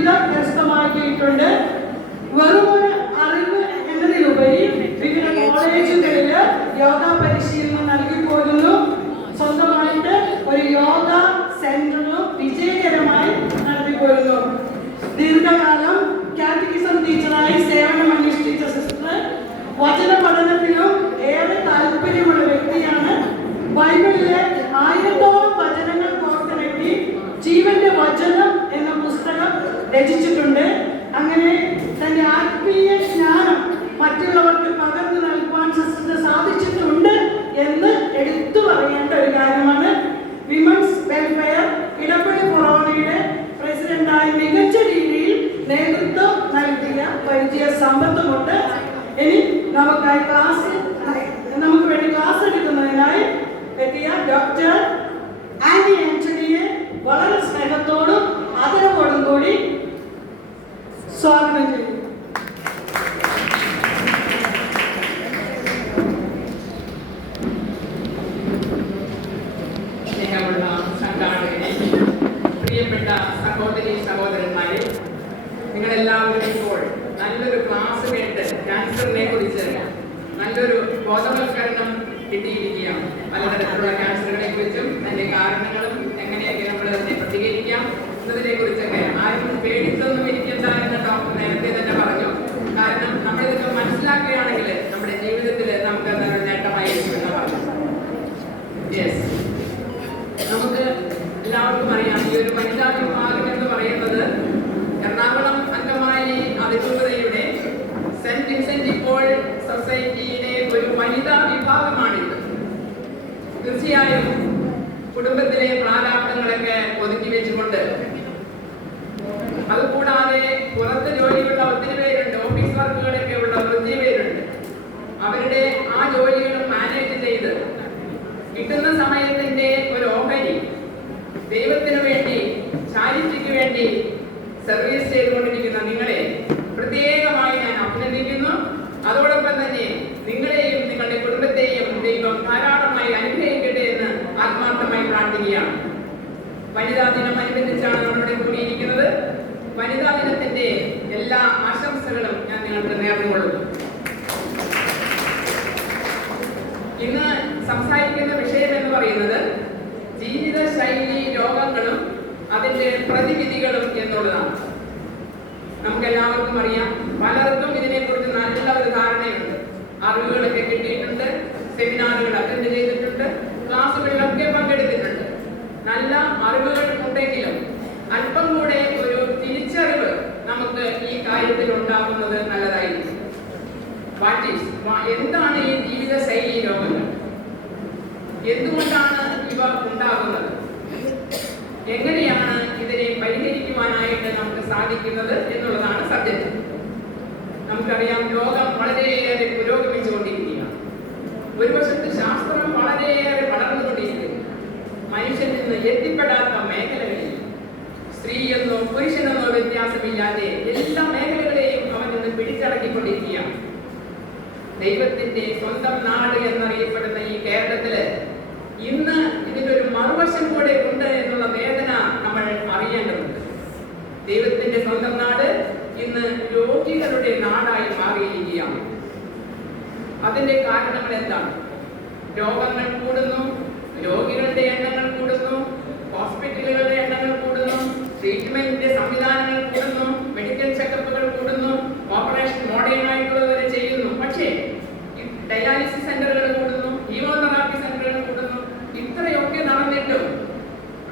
ബിരുദം കരസ്ഥമാക്കിയിട്ടുണ്ട്. വെറുമൊരു അറിവ് എന്നതിലുപരി വിവിധ കോളേജുകളിൽ യോഗ പരിശീലനം നൽകി പോരുന്നു. സ്വന്തമായിട്ട് ഒരു യോഗ സെന്ററും വിജയകരമായി നടത്തിപ്പോരുന്നു. ദീർഘകാലം കാറ്റഗിസം ടീച്ചറായി സേവനമനുഷ്ഠിച്ച സിസ്റ്റർ വചന പഠനത്തിലും ഏറെ താല്പര്യമുള്ള വ്യക്തിയാണ്. ബൈബിളിലെ 1000ഓളം വചനങ്ങൾ കോർത്തിണക്കി ജീവന്റെ വചനം എന്ന പുസ്തകം രചിച്ചിട്ടുണ്ട്. അങ്ങനെ തന്റെ ആത്മീയ ജ്ഞാനം മറ്റുള്ളവർക്ക് പകർന്നു നൽകുവാൻ സിസ്റ്ററിന് സാധിച്ചിട്ടുണ്ട് എന്ന് എടുത്തു പറയേണ്ട ഒരു കാര്യമാണ്. വിമൻസ് വെൽഫെയർ ഇടപ്പള്ളി കൊറോണയുടെ പ്രസിഡന്റായി മികച്ച രീതിയിൽ നേതൃത്വം നൽകിയ പരിചയ സമ്പത്തുമുണ്ട്. ഇനി നമുക്ക് വേണ്ടി ക്ലാസ് എടുക്കുന്നതിനായി എത്തിയ ഡോക്ടർ ആനി ആന്റണിയെ വളരെ സ്നേഹത്തോടും ആദരവോടും കൂടി സ്വാഗതം ചെയ്യും. സ്നേഹമുള്ള സംഘാടകരെ, പ്രിയപ്പെട്ട സഹോദരി സഹോദരന്മാരെ, നിങ്ങളെല്ലാവരും ഇപ്പോൾ നല്ലൊരു ക്ലാസ് കേട്ട് ക്യാൻസറിനെ കുറിച്ച് നല്ലൊരു ബോധവൽക്കരണം കിട്ടിയിരിക്കുകയാണ്. പലതരത്തിലുള്ള ക്യാൻസറുകളെ കുറിച്ചും അതിന്റെ കാരണങ്ങളും എങ്ങനെയൊക്കെ നമ്മൾ അതിനെ പ്രതികരിക്കാം എന്നതിനെ കുറിച്ചൊക്കെ ആരും പേടിച്ചൊന്നും ഇരിക്കണ്ട എന്ന് ഡോക്ടർ നേരത്തെ തന്നെ പറഞ്ഞു. കാരണം നമ്മളിതൊക്കെ മനസ്സിലാക്കുകയാണെങ്കിൽ നമ്മുടെ ജീവിതത്തിൽ നമുക്ക് അതൊരു നേട്ടമായിരിക്കും എന്ന് പറഞ്ഞു. യെസ്, നമുക്ക് എല്ലാവർക്കും അറിയാം ഈ ഒരു വനിതാ വിഭാഗം എന്ന് പറയുന്നത് എറണാകുളം അങ്കമാലി അതിരൂപതയുടെ സെന്റ് വിൻസെന്റ് പോൾ സൊസൈറ്റിയുടെ ഒരു വനിതാ വിഭാഗമാണിത്. തീർച്ചയായും കുടുംബത്തിലെ പ്രാരാബ്ദങ്ങളൊക്കെ ഒതുക്കി വെച്ചുകൊണ്ട്, അതുകൂടാതെ പുറത്ത് ജോലിയുള്ള ഒത്തിരി പേരുണ്ട്, ഓഫീസ് വർക്കുകളൊക്കെ ഉള്ള ഒത്തിരി പേരുണ്ട്. അവരുടെ ആ ജോലികളും മാനേജ് ചെയ്ത് കിട്ടുന്ന സമയത്തിന്റെ ഒരു ഓഹരി ദൈവത്തിനു വേണ്ടി, ചാരിറ്റിക്ക് വേണ്ടി സർവീസ് ചെയ്തുകൊണ്ടിരിക്കുന്ന നിങ്ങളെ പ്രത്യേകമായി ഞാൻ അഭിനന്ദിക്കുന്നു. അതോടൊപ്പം തന്നെ നിങ്ങളെയും നിങ്ങളുടെ കുടുംബത്തെയും ദൈവം ധാരാളമായി അനുഗ്രഹിക്കട്ടെ എന്ന് ആത്മാർത്ഥമായി പ്രാർത്ഥിക്കുകയാണ്. വനിതാ ദിനം അനുബന്ധിച്ചാണ് നമ്മളിവിടെ കൂടിയിരിക്കുന്നത്. വനിതാ ദിനത്തിന്റെ എല്ലാ ആശംസകളും ഞാൻ നിങ്ങൾക്ക് നേർന്നുകൊള്ളുന്നു. ഇന്ന് സംസാരിക്കുന്ന വിഷയം എന്ന് പറയുന്നത് ജീവിതശൈലി രോഗങ്ങളും അതിന്റെ പ്രതിവിധികളും എന്നുള്ളതാണ്. നമുക്കെല്ലാവർക്കും അറിയാം, പലർക്കും ഇതിനെക്കുറിച്ച് നല്ല ഒരു ധാരണയുണ്ട്. അറിവുകളൊക്കെ കിട്ടിയിട്ടുണ്ട്, സെമിനാറുകൾ അറ്റൻഡ് ചെയ്തിട്ടുണ്ട്, ക്ലാസ്സുകളിലൊക്കെ പങ്കെടുത്തിട്ടുണ്ട്. നല്ല അറിവുകൾ ഉണ്ടെങ്കിലും അല്പം കൂടെ ഒരു തിരിച്ചറിവ് നമുക്ക് ഈ കാര്യത്തിൽ ഉണ്ടാകുന്നത് നല്ലതായിരിക്കും. എന്താണ് ഈ ജീവിതശൈലി രോഗങ്ങൾ? എന്തുകൊണ്ടാണ് ഇവ ഉണ്ടാകുന്നത്? എങ്ങനെയാണ് ഇതിനെ പരിഹരിക്കുവാനായിട്ട് നമുക്ക് സാധിക്കുന്നത് എന്നുള്ളതാണ് സബ്ജക്റ്റ്. നമുക്കറിയാം, ലോകം വളരെയേറെ പുരോഗമിച്ചുകൊണ്ടിരിക്കുകയാണ്. ഒരു വശത്ത് ശാസ്ത്രം വളരെയേറെ വളർന്നുകൊണ്ടിരിക്കുന്നു. മനുഷ്യൻ നിന്ന് എത്തിപ്പെടാത്ത മേഖലകളിൽ സ്ത്രീയെന്നോ പുരുഷനെന്നോ വ്യത്യാസമില്ലാതെ എല്ലാ മേഖലകളെയും അവൻ നിന്ന് പിടിച്ചടക്കിക്കൊണ്ടിരിക്കുകയാണ്. ദൈവത്തിന്റെ സ്വന്തം നാട് എന്നറിയപ്പെടുന്ന ഈ കേരളത്തില് ഇന്ന് ഇതിനൊരു മറുവശം കൂടെ ഉണ്ട് എന്നുള്ള വേദന നമ്മൾ അറിയേണ്ടതുണ്ട്. ദൈവത്തിന്റെ സ്വന്തം നാട് ഇന്ന് രോഗികളുടെ നാടായി മാറിയിരിക്കുകയാണ്. അതിന്റെ കാരണങ്ങൾ എന്താണ്? രോഗങ്ങൾ കൂടുന്നു, രോഗികളുടെ എണ്ണങ്ങൾ കൂടുന്നു, ഹോസ്പിറ്റലുകളുടെ എണ്ണങ്ങൾ കൂടുന്നു, ട്രീറ്റ്മെന്റിന്റെ സംവിധാനങ്ങൾ കൂടുന്നു, മെഡിക്കൽ ചെക്കപ്പുകൾ കൂടുന്നു, ഓപ്പറേഷൻ മോഡേൺ ആയിട്ടുള്ളവരെ ചെയ്യുന്നു. പക്ഷേ ഡയാലിസിസ് സെന്ററുകൾ കൂടുന്നു, കീമോതെറാപ്പി സെന്ററുകൾ കൂടുന്നു. ഇത്രയൊക്കെ നടന്നിട്ടും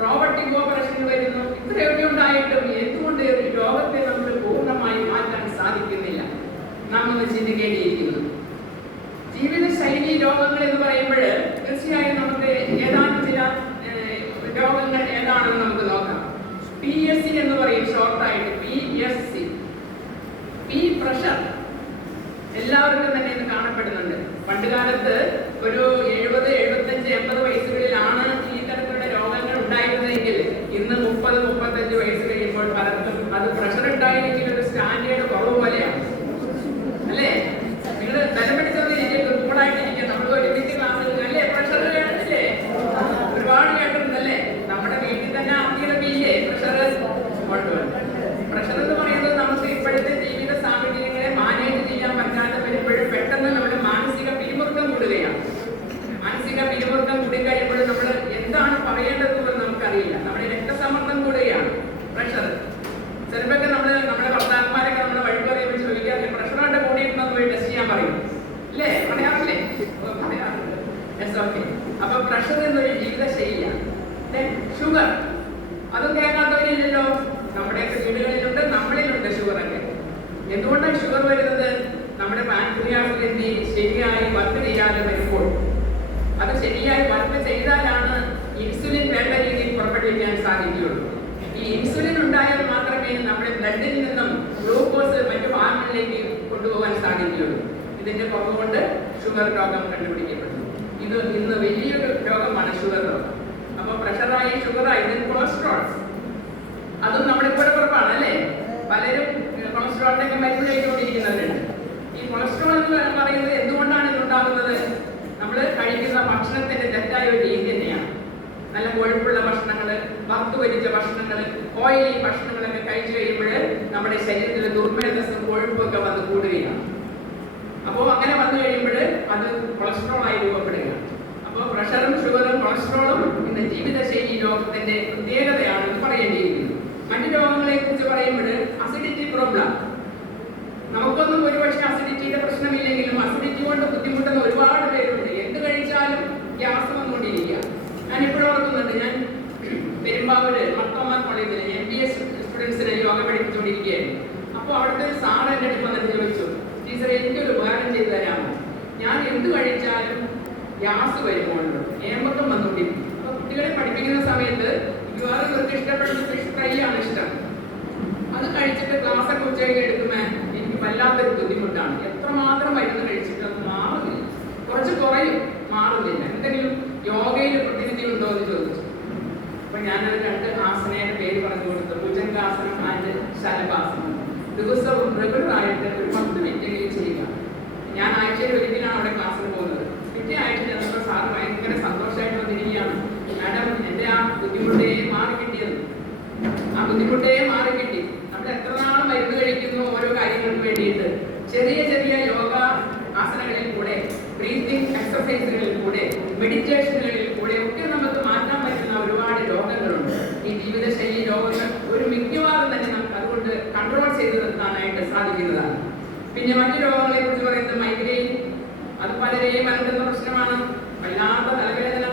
റോബോട്ടിക് ഓപ്പറേഷൻ വരുന്നു. ഇത്രയൊക്കെ ഉണ്ടായിട്ടും എന്തുകൊണ്ട് രോഗത്തെ നമ്മൾ പൂർണ്ണമായി മാറ്റാൻ സാധിക്കുന്നില്ല? നാം ഒന്ന് ചിന്തിക്കേണ്ടിയിരിക്കുന്നു. ജീവിതശൈലി രോഗങ്ങൾ എന്ന് പറയുമ്പോൾ തീർച്ചയായും നമുക്ക് ഏതാനും ചില രോഗങ്ങൾ ഏതാണെന്ന് നമുക്ക് നോക്കാം. PSC എന്ന് പറയും, ഷോർട്ടായിട്ട് PSC. പ്രഷർ എല്ലാവർക്കും തന്നെ ഇത് കാണപ്പെടുന്നുണ്ട്. പണ്ടുകാലത്ത് ഒരു 70, 75, 80 വയസ്സുകളിലാണ് ഈ തരത്തിലുള്ള രോഗങ്ങൾ ഉണ്ടായിരുന്നതെങ്കിൽ ഇന്ന് 30, 35 വയസ്സ് കഴിയുമ്പോൾ പലർക്കും അത് പ്രഷർ ഉണ്ടായിരിക്കും ഒരു സ്റ്റാൻഡേർഡ് കുറവ് പോലെയാണ്, അല്ലേ? നിങ്ങൾ തലപിടിച്ചൊന്നിരിക്കും, കൂടായിട്ടിരിക്കും. നമ്മൾ ഒരുമിച്ച് ക്ലാസ്സിൽ അല്ലേ പ്രഷർ കേട്ടില്ലേ? ഒരുപാട് കേട്ടിട്ടുണ്ടല്ലേ? നമ്മുടെ വീട്ടിൽ തന്നെ അമ്മയുടെ ഇല്ലേ പ്രഷർ? പ്രഷർ എന്തുകൊണ്ടാണ് ഷുഗർ വരുന്നത്? നമ്മുടെ പാൻക്രിയാസിന്റെ ശരിയായി വർക്ക് ചെയ്യാതെ വരുമ്പോൾ, അത് ശരിയായി വർക്ക് ചെയ്താലാണ് ഇൻസുലിൻ വേണ്ട രീതിയിൽ പുറപ്പെടുവിക്കാൻ സാധിക്കുകയുള്ളൂ. ഈ ഇൻസുലിൻ ഉണ്ടായാൽ മാത്രമേ നമ്മുടെ ബ്ലഡിൽ നിന്നും ഗ്ലൂക്കോസ് മറ്റു ഭാഗങ്ങളിലേക്ക് കൊണ്ടുപോകാൻ സാധിക്കുകയുള്ളൂ. ഇതിന്റെ കുറവുകൊണ്ട് ഷുഗർ രോഗം കണ്ടുപിടിക്കപ്പെട്ടു. ഇത് ഇന്ന് വലിയൊരു രോഗമാണ് ഷുഗർ രോഗം. അപ്പൊ പ്രഷറായി, ഷുഗറായി, കൊളസ്ട്രോൾ, അതും നമ്മുടെ കൂടെ കുറവാണ് അല്ലേ? പലരും കൊളസ്ട്രോളിന്റെ ഒക്കെ മരുന്ന് കഴിച്ചുകൊണ്ടിരിക്കുന്നവരുണ്ട്. ഈ കൊളസ്ട്രോൾ എന്ന് പറയുന്നത് എന്തുകൊണ്ടാണ് ഇതുണ്ടാകുന്നത്? നമ്മൾ കഴിക്കുന്ന ഭക്ഷണത്തിന്റെ തെറ്റായ ഒരു രീതി തന്നെയാണ്. നല്ല കൊഴുപ്പുള്ള ഭക്ഷണങ്ങൾ, വറുത്തുപരിച്ച ഭക്ഷണങ്ങൾ, ഓയിലി ഭക്ഷണങ്ങളൊക്കെ കഴിച്ചു കഴിയുമ്പോൾ നമ്മുടെ ശരീരത്തിൽ ദുർമേധസ്സും കൊഴുപ്പൊക്കെ വന്ന് കൂടുകയാണ്. അപ്പോൾ അങ്ങനെ വന്നു കഴിയുമ്പോൾ അത് കൊളസ്ട്രോൾ ആയി രൂപപ്പെടുകയാണ്. അപ്പോൾ പ്രഷറും ഷുഗറും കൊളസ്ട്രോളും ഇന്ന് ജീവിതശൈലി രോഗത്തിന്റെ പ്രത്യേകതയാണെന്ന് പറയേണ്ടിയിരിക്കുന്നു. മറ്റു രോഗങ്ങളെ കുറിച്ച് പറയുമ്പോൾ അസിഡിറ്റി പ്രോബ്ലം, നമുക്കൊന്നും ഒരുപക്ഷെ അസിഡിറ്റിയുടെ പ്രശ്നമില്ലെങ്കിലും അസിഡിറ്റി കൊണ്ട് ബുദ്ധിമുട്ടുന്ന ഒരുപാട് പേരുണ്ട്. എന്ത് കഴിച്ചാലും ഗ്യാസ് വന്നുകൊണ്ടിരിക്കുക. ഞാൻ ഇപ്പോഴും ഓർക്കുന്നുണ്ട്, ഞാൻ പെരുമ്പാവൂര് മർത്തോമ കോളേജിൽ MBA സ്റ്റുഡൻസിനെ യോഗ പഠിപ്പിച്ചുകൊണ്ടിരിക്കുകയായിരുന്നു. അപ്പോൾ അവിടുത്തെ ഒരു സാറ് എൻ്റെ അടുത്ത് വന്നിട്ട് ചോദിച്ചു, ടീച്ചറെ എനിക്കൊരു ഉപകാരം ചെയ്തു തരാമോ? ഞാൻ എന്ത് കഴിച്ചാലും ഗ്യാസ് വരുമ്പോഴുള്ളൂ, ഏമ്പക്കം വന്നുകൊണ്ടിരിക്കും. അപ്പോൾ കുട്ടികളെ പഠിപ്പിക്കുന്ന സമയത്ത് മിക്കവാറും ഇവർക്ക് ഇഷ്ടപ്പെടുന്ന ഫിഷ് ഫ്രൈ ആണ് ഇഷ്ടം. അത് കഴിച്ചിട്ട് ക്ലാസ്സൊക്കെ ഉച്ചയ്ക്ക് എടുക്കുമ്പോൾ എനിക്ക് വല്ലാത്തൊരു ബുദ്ധിമുട്ടാണ്. എത്രമാത്രം മരുന്ന് കഴിച്ചിട്ട് അത് മാറുന്നില്ല, കുറച്ച് കുറയും, മാറുന്നില്ല. എന്തെങ്കിലും യോഗയിൽ പ്രതിനിധി ഉണ്ടോ എന്ന് ചോദിച്ചു. അപ്പൊ ഞാനത് 2 ആസനയുടെ പേര് പറഞ്ഞു കൊടുത്തു. ഭുജംഗാസനം ആൻഡ് ശലഭാസനം. ദിവസവും റെഗുലറായിട്ട് ഒരു 10 മിനിറ്റെങ്കിലും ചെയ്യുക. ഞാൻ ആഴ്ചയിൽ ഒരിക്കലാണ് അവിടെ ക്ലാസ്സിന് പോകുന്നത്. പിറ്റേ ആഴ്ച ചെന്നപ്പോൾ സാറ് ഭയങ്കര സന്തോഷമായിട്ട് വന്നിരിക്കുകയാണ്. മാഡം, എൻ്റെ ആ ബുദ്ധിമുട്ടേ മാറി കിട്ടിയത്, ആ ബുദ്ധിമുട്ടേ മാറി കിട്ടി. നമ്മൾ എത്ര നാൾ മരുന്ന് കഴിക്കുന്നു ഓരോ കാര്യങ്ങൾക്ക് വേണ്ടിയിട്ട്. ചെറിയ ചെറിയ യോഗ ആസനങ്ങളിൽ കൂടെ, ബ്രീത്തിങ് എക്സസൈസുകളിൽ കൂടെ, മെഡിറ്റേഷനുകളിൽ കൂടെ ഒക്കെ നമുക്ക് മാറ്റാൻ പറ്റുന്ന ഒരുപാട് രോഗങ്ങളുണ്ട്. ഈ ജീവിതശൈലി രോഗങ്ങൾ ഒരു മിക്കവാറും തന്നെ നമുക്ക് അതുകൊണ്ട് കൺട്രോൾ ചെയ്ത് നിർത്താനായിട്ട് സാധിക്കുന്നതാണ്. പിന്നെ മറ്റു രോഗങ്ങളെ കുറിച്ച് പറയുന്നത് മൈഗ്രെയിൻ, അത് പലരെയും അലട്ടുന്ന പ്രശ്നമാണ്. വല്ലാത്ത തലവേദന,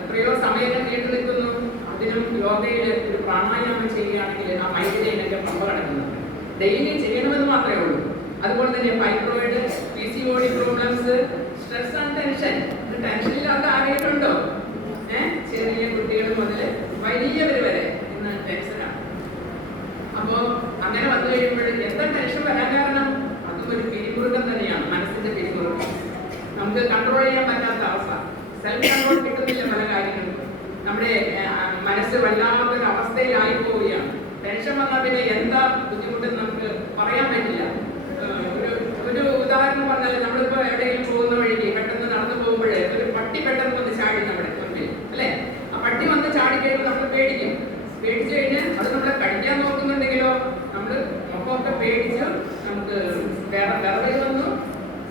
എത്രയോ സമയം നീണ്ടു നിൽക്കുന്നു. അതിനും യോഗയിൽ ഒരു പ്രാണായാമം ചെയ്യുകയാണെങ്കിൽ ആ മൈഗ്രെയിനൊക്കെ പമ്പ കിടക്കുന്നുണ്ട്. ഡെയിലി ചെയ്യണമെന്ന് മാത്രമേ ഉള്ളൂ. അതുപോലെ തന്നെ fibroid, PCOD problems, stress and tension. ടെൻഷനില്ലാത്ത ആരെങ്കിലും ഉണ്ടോ? ചെറിയ കുട്ടികൾ മുതൽ വലിയവർ വരെ ഇന്ന് ടെൻഷനാണ്. അപ്പോൾ അങ്ങനെ വന്നു കഴിയുമ്പോൾ എന്താ ടെൻഷൻ വരാൻ കാരണം? അതും ഒരു പിരിമുറുക്കം തന്നെയാണ്, മനസ്സിന്റെ പിരിമുറുക്കം. നമുക്ക് കൺട്രോൾ ചെയ്യാൻ പറ്റാത്ത അവസ്ഥ, സെൽഫ് കൺട്രോൾ കിട്ടുന്നില്ല പല കാര്യങ്ങൾക്കും. നമ്മുടെ മനസ്സ് വല്ലാത്തൊരു അവസ്ഥയിലായി പോവുകയാണ്. ടെൻഷൻ വന്നാൽ പിന്നെ എന്താ ബുദ്ധിമുട്ടെന്ന് നമുക്ക് പറയാൻ പറ്റില്ല. ഒരു ഉദാഹരണം പറഞ്ഞാൽ, നമ്മളിപ്പോൾ എവിടെയെങ്കിലും പോകുന്ന വഴിക്ക് പെട്ടെന്ന് നടന്നു പോകുമ്പോഴേ ഒരു പട്ടി പെട്ടെന്ന് വന്ന് ചാടി നമ്മുടെ മുന്നിൽ അല്ലേ? ആ പട്ടി വന്ന് ചാടി കഴിയുമ്പോൾ നമ്മൾ പേടിക്കും. പേടിച്ചു കഴിഞ്ഞാൽ അത് നമ്മളെ കടിക്കാൻ നോക്കുന്നുണ്ടെങ്കിലോ നമ്മൾ മുഖമൊക്കെ പേടിച്ച് നമുക്ക് വിറവ് വന്നു,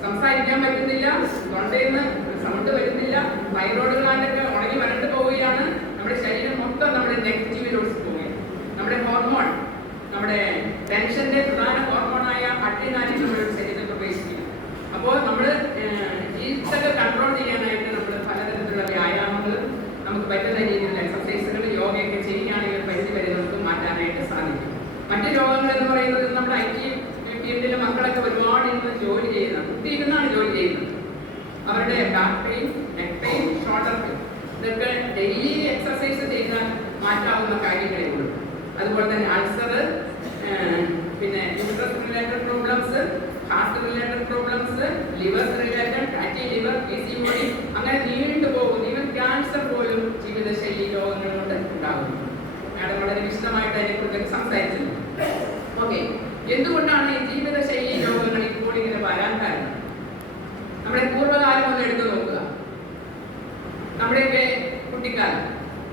സംസാരിക്കാൻ പറ്റുന്നില്ല, തൊണ്ടയിൽ നിന്ന് സൗണ്ട് വരുന്നില്ല, തൈറോയ്ഡ് ഗ്ലാൻഡൊക്കെ ഉണങ്ങി വരണ്ടു പോവുകയാണ്. നമ്മുടെ ശരീരം മൊത്തം നമ്മുടെ നെഗറ്റീവിലോട്ട് പോവുകയാണ്. നമ്മുടെ ഹോർമോൺ, നമ്മുടെ ടെൻഷന്റെ പ്രധാന ഹോർമോണായ അഡ്രിനാലിൻ നമ്മുടെ ശരീരത്തിൽ പ്രവേശിക്കും. അപ്പോൾ നമ്മൾ ഇതൊക്കെ കൺട്രോൾ ചെയ്യാനായിട്ട് നമ്മൾ പലതരത്തിലുള്ള വ്യായാമങ്ങൾ, നമുക്ക് പറ്റുന്ന രീതിയിലുള്ള എക്സസൈസുകൾ, യോഗയൊക്കെ ചെയ്യുകയാണെങ്കിൽ പരിധി വരെ നമുക്ക് മാറ്റാനായിട്ട് സാധിക്കും. മറ്റു രോഗങ്ങൾ എന്ന് പറയുന്നത് നമ്മുടെ IT ഫീൽഡിലെ മക്കളൊക്കെ ഒരുപാട് ഇന്ന് ജോലി ചെയ്യുന്നത്, കുത്തിയിരുന്നാണ് ജോലി ചെയ്യുന്നത്. അവരുടെ back pain, neck pain, shoulder pain, ഇതൊക്കെ ഡെയിലി എക്സസൈസ് ചെയ്താൽ മാറ്റാവുന്ന കാര്യങ്ങളേ ഉള്ളൂ. അതുപോലെ തന്നെ അൾസർ, പിന്നെ uterus related problems, heart related problems, liver related, fatty liver, PCOD, അങ്ങനെ നീണ്ടു പോകുന്നു. ഈവൻ ക്യാൻസർ പോലും ജീവിതശൈലി രോഗങ്ങൾ കൊണ്ട് ഉണ്ടാകുന്നു. മാഡം വളരെ വിശദമായിട്ട് അതിനെക്കുറിച്ചൊക്കെ സംസാരിച്ചിട്ടുണ്ട്. ഓക്കെ, എന്തുകൊണ്ടാണ് ഈ ജീവിതശൈലി രോഗങ്ങൾ ഇപ്പോൾ ഇങ്ങനെ വരാൻ കാരണം? നമ്മുടെ പൂർവ്വകാലം ഒന്ന് എടുത്തു നോക്കുക. നമ്മുടെയൊക്കെ കുട്ടിക്കാലം,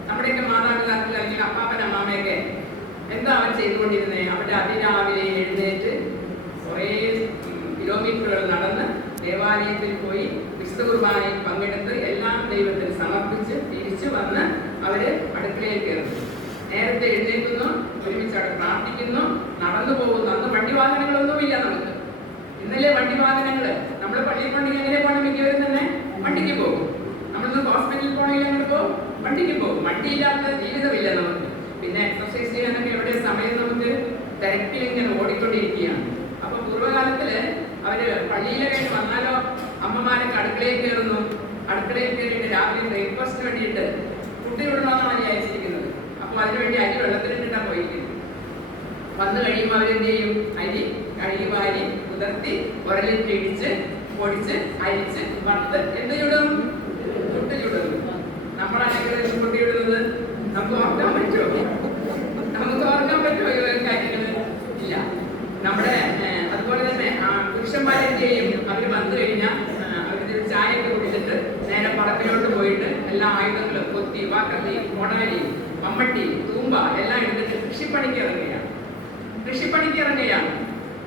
നമ്മുടെയൊക്കെ മാതാപിതാക്കൾ അല്ലെങ്കിൽ അപ്പാപ്പൻ അമ്മാമയൊക്കെ എന്താ അവർ ചെയ്തുകൊണ്ടിരുന്നത്? അവരുടെ അതിരാവിലെ എഴുന്നേറ്റ് കുറേ കിലോമീറ്ററുകൾ നടന്ന് ദേവാലയത്തിൽ പോയി വിശുദ്ധ കുർബാനയിൽ പങ്കെടുത്ത് എല്ലാം ദൈവത്തിന് സമർപ്പിച്ച് തിരിച്ചു വന്ന് അവര് അടുക്കളയിൽ കയറുന്നു. നേരത്തെ എഴുന്നേൽക്കുന്നു, ഒരുമിച്ച് അവിടെ പ്രാർത്ഥിക്കുന്നു, നടന്നു പോകുന്നു. അന്ന് വണ്ടി വാഹനങ്ങളൊന്നുമില്ല നമുക്ക്. ഇന്നലെ വണ്ടി വാഹനങ്ങൾ, നമ്മൾ പള്ളിയിൽ കൊണ്ടെങ്കിൽ എങ്ങനെ പോകണം? മിക്കവരും തന്നെ വണ്ടിക്ക് പോകും. നമ്മളിന്ന് ഹോസ്പിറ്റലിൽ പോകണമെങ്കിൽ അങ്ങോട്ട് പോകും, വണ്ടിക്ക് പോകും. വണ്ടിയില്ലാത്ത ജീവിതമില്ല നമുക്ക്. പിന്നെ എക്സസൈസ് ചെയ്യാനൊക്കെ എവിടെ സമയം? നമുക്ക് തിരക്കിലിങ്ങനെ ഓടിക്കൊണ്ടിരിക്കുകയാണ്. അപ്പൊ പൂർവ്വകാലത്തില് അവര് പള്ളിയിലെ കഴിഞ്ഞ് വന്നാലോ അമ്മമാരൊക്കെ അടുക്കളയിൽ കയറുന്നു. അടുക്കളയിൽ കയറിയിട്ട് രാവിലെ ബ്രേക്ക്ഫാസ്റ്റിന് വേണ്ടിയിട്ട് ഫുഡ് ഇടണമെന്നാണ് വിചാരിച്ചിരിക്കുന്നത്. അപ്പൊ അതിനുവേണ്ടി അരി വെള്ളത്തിലിട്ടാണ് പോയിരിക്കുന്നത്. വന്നു കഴിയുമ്പോൾ അവരെന്ത് ചെയ്യും? അരി കഴുകി വാരി കുതിർത്തി ഉരലിട്ട് ഇടിച്ച് പൊടിച്ച് അരിച്ച് വറുത്ത് എന്ത് ചുടും? പുട്ട് ചുടുന്നു. നമ്മളാണെങ്കിൽ പുട്ടി ഇടുന്നത് നമുക്ക് ഓർക്കാൻ പറ്റുമോ? നമുക്ക് ഓർക്കാൻ പറ്റുമോ ഈ കാര്യങ്ങൾ? ഇല്ല. നമ്മുടെ അതുപോലെ തന്നെ പുരുഷന്മാരെന്ത് ചെയ്യും? അവർ വന്നു കഴിഞ്ഞാൽ അവര് ചായയൊക്കെ കുടിച്ചിട്ട് നേരെ പറമ്പിലോട്ട് പോയിട്ട് എല്ലാ ആയുധങ്ങളും കൊത്തി വാക്കത്തി കൊണാലി മമ്മട്ടി തൂമ്പ എല്ലാം എടുത്തിട്ട് കൃഷിപ്പണിക്ക് ഇറങ്ങുകയാണ്.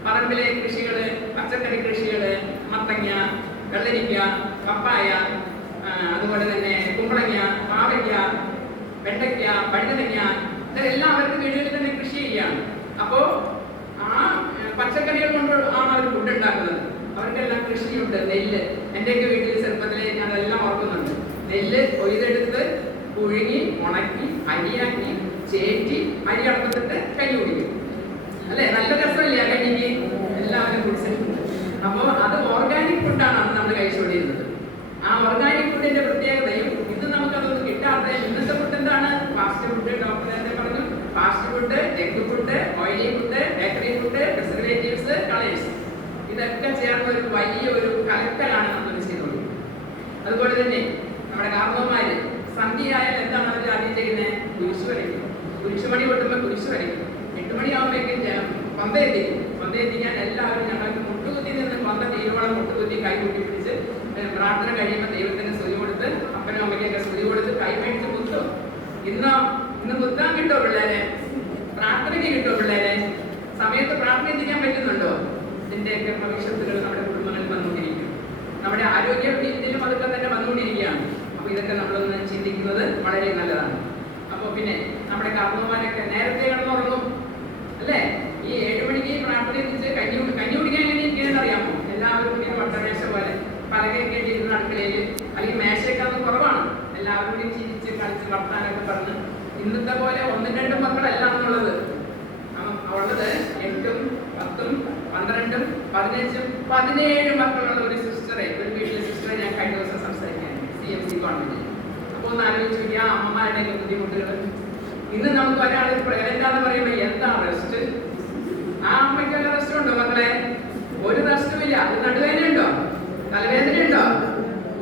പറമ്പിലെ കൃഷികള്, പച്ചക്കറി കൃഷികള്, മത്തങ്ങ, വെള്ളരിക്ക, പപ്പായ, അതുപോലെ തന്നെ കുമ്പളങ്ങ, പാവയ്ക്ക, വെണ്ടയ്ക്ക, വഴുതനങ്ങ, ഇതെല്ലാം അവർക്ക് വീടുകളിൽ തന്നെ കൃഷി ചെയ്യാണ്. അപ്പോ ആ പച്ചക്കറികൾ കൊണ്ട് ആണ് അവർ ഫുഡ് ഉണ്ടാക്കുന്നത്. അവർക്കെല്ലാം കൃഷിയുണ്ട്. നെല്ല്, എന്റെയൊക്കെ വീട്ടിൽ ചെറുപ്പത്തിലെ ഞാൻ അതെല്ലാം ഓർക്കുന്നുണ്ട്. നെല്ല് കൊയ്തെടുത്ത് പുഴുങ്ങി ഉണക്കി അരിയാക്കി ചേറ്റി അരി അടപ്പത്തിട്ട് കഞ്ഞി കുടിക്കും. അല്ലെ, നല്ല രസമില്ല കഞ്ഞിക്ക്? എല്ലാവരും കുടിച്ചിട്ടുണ്ട്. അപ്പോൾ അത് ഓർഗാനിക് ഫുഡാണ് അന്ന് നമ്മൾ കഴിച്ചുകൊണ്ടിരുന്നത്. ആ ഓർഗാനിക് ഫുഡിന്റെ പ്രത്യേകതയും ഇത് നമുക്കതൊന്നും കിട്ടാത്ത ഇന്നത്തെ ഫുഡ് എന്താണ്? Fast food. ഡോക്ടർ തന്നെ പറഞ്ഞു, fast food, junk food, oily food, bakery food, preservatives, colours, ഇതൊക്കെ ചേർന്ന ഒരു വലിയൊരു കലക്കലാണ് നമ്മൾ ചെയ്തുകൊണ്ടിരിക്കുന്നത്. അതുപോലെ തന്നെ നമ്മുടെ കാർന്നവന്മാര് സന്ധ്യയായാൽ എന്താണ് അവർ ആദ്യം ചെയ്യുന്നത്? കുരിശ് വരയ്ക്കും. കുരിശുമണി കൊട്ടുമ്പോൾ കുരിശ് വരയ്ക്കും. 8 മണിയാകുമ്പോഴേക്കും പന്തയെത്തിക്കാൻ എല്ലാവരും ഞങ്ങൾക്ക് മുട്ടുകുത്തി നിന്ന് പന്ത തീരുവോളം മുട്ടുകുത്തി കൈ കൂട്ടി പിടിച്ച് പ്രാർത്ഥന കഴിയുമ്പോൾ ദൈവത്തിന് സ്തുതി കൊടുത്ത് അപ്പനും അമ്മയ്ക്കൊക്കെ സ്തുതി കൊടുത്ത് കൈ മേടിച്ച് കുത്തും. ഇന്ന് കുത്താൻ കിട്ടുമോ പിള്ളേരെ? പ്രാർത്ഥനയ്ക്ക് കിട്ടുമോ പിള്ളേരെ? സമയത്ത് പ്രാർത്ഥിക്കാൻ പറ്റുന്നുണ്ടോ? ഇതിന്റെയൊക്കെ ഭവിഷ്യത്തുകൾ നമ്മുടെ കുടുംബങ്ങളിൽ വന്നുകൊണ്ടിരിക്കും. നമ്മുടെ ആരോഗ്യ രീതിയിലും അതൊക്കെ തന്നെ വന്നുകൊണ്ടിരിക്കുകയാണ്. അപ്പൊ ഇതൊക്കെ നമ്മളൊന്ന് ചിന്തിക്കുന്നത് വളരെ നല്ലതാണ്. അപ്പൊ പിന്നെ നമ്മുടെ കാർന്നവന്മാരൊക്കെ നേരത്തെ കിടന്നുറങ്ങും അല്ലേ? ഈ 7 മണിക്ക് പ്രാർത്ഥന എത്തിച്ച് കഞ്ഞി കുടിക്കാൻ എങ്ങനെ ഇരിക്കുന്നത് അറിയാമോ? എല്ലാവരും ഇങ്ങനെ വട്ടമേശ പോലെ പലകയൊക്കെ ഇട്ടിരുന്ന അടുക്കളയിൽ, അല്ലെങ്കിൽ മേശയൊക്കെ അത് കുറവാണ്. എല്ലാവരും കൂടി ചിരിച്ച് കളിച്ച് വർത്താനൊക്കെ പറഞ്ഞ് ഇന്നത്തെ പോലെ 1-2 മക്കളല്ല എന്നുള്ളത്. ഉള്ളത് 8, 10, 12, 15, 17 മക്കളുള്ള ഒരു സിസ്റ്ററെ, ഒരു വീട്ടിലെ സിസ്റ്ററെ ഞാൻ കഴിഞ്ഞ ദിവസം സംസാരിക്കാൻ CMC കോൺവെന്റിൽ. അപ്പോൾ ഒന്ന് ആലോചിച്ചു ആ അമ്മമാരുടെയൊക്കെ ബുദ്ധിമുട്ടുകൾ. ഇന്ന് നമുക്ക് ഒരാൾ പ്രഗ്നന്റ് ആണെന്ന് പറയുമ്പോൾ എന്താ റെസ്റ്റ്? ആ അമ്മയ്ക്ക് വല്ല റെസ്റ്റ് ഉണ്ടോ മക്കളെ? ഒരു റെസ്റ്റും ഇല്ല. നടുവേദനയുണ്ടോ? തലവേദനയുണ്ടോ?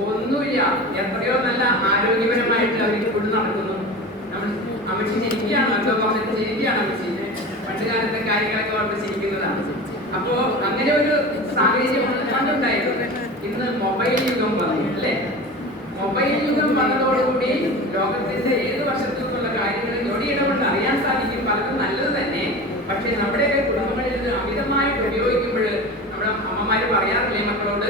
ഒന്നുമില്ല. എത്രയോ നല്ല ആരോഗ്യപരമായിട്ട് അവർ കൊണ്ട് നടക്കുന്നു. നമ്മൾ അമ്മച്ചി ചിരിക്കുകയാണ്, എന്തോ പറഞ്ഞിട്ട് ചിരിക്കുകയാണ് അമ്മച്ചി. പണ്ട് കാലത്തെ കാര്യങ്ങളൊക്കെ ഓർത്ത് ചിരിക്കുന്നതാണ്. അപ്പോ അങ്ങനെ ഒരു സാഹചര്യം ഉണ്ടായിരുന്നു. ഇന്ന് മൊബൈൽ യുഗം വന്നു അല്ലേ? മൊബൈൽ യുഗം വന്നതോടുകൂടി ലോകത്തിന്റെ ഏത് വശത്തു നിന്നുള്ള കാര്യങ്ങൾ ഞൊടിയിടകൊണ്ട് അറിയാൻ സാധിക്കും. പലതും നല്ലത് തന്നെ. പക്ഷെ നമ്മുടെയൊക്കെ കുടുംബങ്ങളിൽ ഇത് അമിതമായിട്ട് ഉപയോഗിക്കുമ്പോൾ നമ്മുടെ അമ്മമാര് പറയാറില്ലേ മക്കളോട്?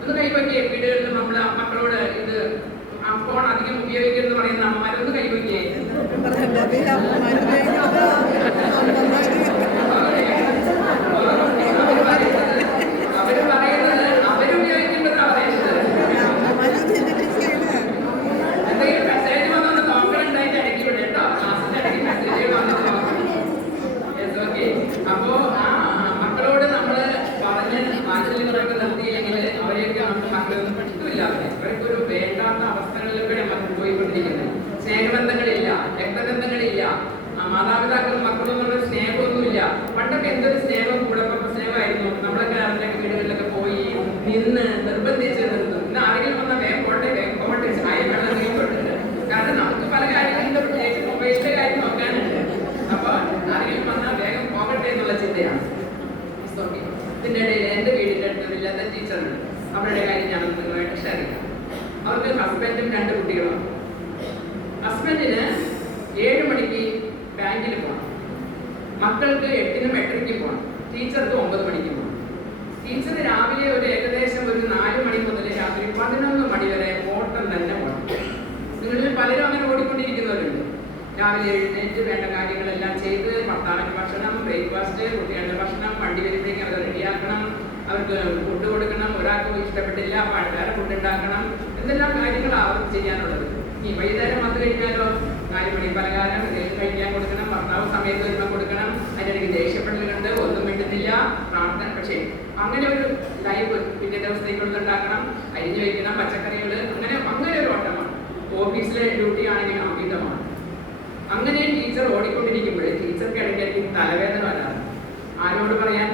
ഒന്ന് കൈവയ്ക്കേ. വീടുകളിൽ നമ്മൾ മക്കളോട് ഇത് ഫോൺ അധികം ഉപയോഗിക്കരുതെന്ന് പറയുന്ന അമ്മമാരൊന്ന് കൈവയ്ക്കേ. അവര് പറയുന്നത് അവരുപയോഗിക്കേണ്ടതാ പറയുന്നത്. എന്തെങ്കിലും മെസ്സേജ് വന്നോണ്ട് കോൺഫിഡന്റ് ആയിട്ട് ഇടയ്ക്ക് വിടും കേട്ടോ. ക്ലാസ്സിന്റെ ഇടയ്ക്ക് മെസ്സേജ് വന്നു. അപ്പോ ആ മക്കളോട് നമ്മള് പറഞ്ഞ് വാചകങ്ങളൊക്കെ നിർത്തിയില്ലെങ്കിൽ അവരെയൊക്കെ നമുക്ക് മക്കളൊന്നും കിട്ടില്ല. അവർക്കൊരു വേണ്ടാത്ത അവസ്ഥകളിലൂടെ നമുക്ക് പോയിക്കൊണ്ടിരിക്കുന്നത്. സ്നേഹബന്ധങ്ങളില്ല, രക്തബന്ധങ്ങളില്ല, മാതാപിതാക്കളും മക്കളും എന്നുള്ള സ്നേഹമൊന്നുമില്ല. പണ്ടൊക്കെ എന്തൊരു സ്നേഹം, കൂടപ്പ സ്നേഹമായിരുന്നു. നമ്മളൊക്കെ അവരുടെ വീടുകളിലൊക്കെ പോയി നിന്ന് നിർബന്ധിച്ച് നിർത്തും. ഇന്ന് ആരെങ്കിലും വന്നാൽ വേഗം പോട്ടെ ചായ വെള്ളം നീങ്ങിക്കൊണ്ടിട്ട്. കാരണം നമുക്ക് പല കാര്യങ്ങളും പ്രത്യേകിച്ച് മൊബൈലിന്റെ കാര്യം നോക്കാനുണ്ട്. അപ്പൊ ആരെങ്കിലും വന്നാൽ വേഗം പോകട്ടെ എന്നുള്ള ചിന്തയാണ്. ഇതിന്റെ ഇടയിൽ എന്റെ വീടിന്റെ അടുത്ത് ഇല്ലാത്ത ടീച്ചറുണ്ട്. അവരുടെ കാര്യം ഞാൻ നിങ്ങളുമായിട്ട് ഷെയർ ചെയ്യാം. അവർക്ക് ഹസ്ബൻഡും 2 കുട്ടികളും. ഹസ്ബൻഡിന് 7 മണിക്ക് ബാങ്കിൽ പോകണം. മക്കൾക്ക് 8-നും 8:30 പോകണം. ടീച്ചർക്ക് 9 മണിക്ക് പോകണം. ടീച്ചർ രാവിലെ ഒരു ഏകദേശം ഒരു 4 മണി മുതൽ രാത്രി 11 മണി വരെ ഓട്ടം തന്നെ പോകണം. നിങ്ങളിൽ പലരും അങ്ങനെ ഓടിക്കൊണ്ടിരിക്കുന്നവരുണ്ട്. രാവിലെ എഴുന്നേറ്റ് വേണ്ട കാര്യങ്ങളെല്ലാം ചെയ്ത് ഭർത്താവിന്റെ ഭക്ഷണം, ബ്രേക്ക്ഫാസ്റ്റ്, കുട്ടികളുടെ ഭക്ഷണം, വണ്ടി വരുമ്പോഴേക്കും അത് റെഡിയാക്കണം, അവർക്ക് ഫുഡ് കൊടുക്കണം, ഒരാൾക്ക് ഇഷ്ടപ്പെട്ടില്ല വേറെ ഫുഡ് ഉണ്ടാക്കണം, എന്തെല്ലാം കാര്യങ്ങളാണ് അവർക്ക് ചെയ്യാനുള്ളത്. ഈ വൈകുന്നേരം വന്നു കഴിഞ്ഞാലോ 4 മണി പലകാലം കഴിക്കാൻ കൊടുക്കണം, ഭർത്താവ് സമയത്ത് വരുമ്പോൾ കൊടുക്കണം. അതിൻ്റെ ഇടയ്ക്ക് ദേഷ്യപ്പെടലുണ്ട്, ഒന്നും മിണ്ടുന്നില്ല, മർദ്ദനം. പക്ഷേ അങ്ങനെ ഒരു ലൈഫ് പിറ്റേ ദിവസത്തേക്കുള്ളത് ഉണ്ടാക്കണം, അരിഞ്ഞു വയ്ക്കണം, പച്ചക്കറികൾ, അങ്ങനെ ഒരു ഓട്ടമാണ്. ഓഫീസിലെ ഡ്യൂട്ടി ആണെങ്കിൽ അമിതമാണ്. അങ്ങനെ ടീച്ചർ ഓടിക്കൊണ്ടിരിക്കുമ്പോൾ ടീച്ചർക്ക് ഇടയ്ക്കിടയ്ക്ക് തലവേദന വരാറ്. ആരോട് പറയാൻ?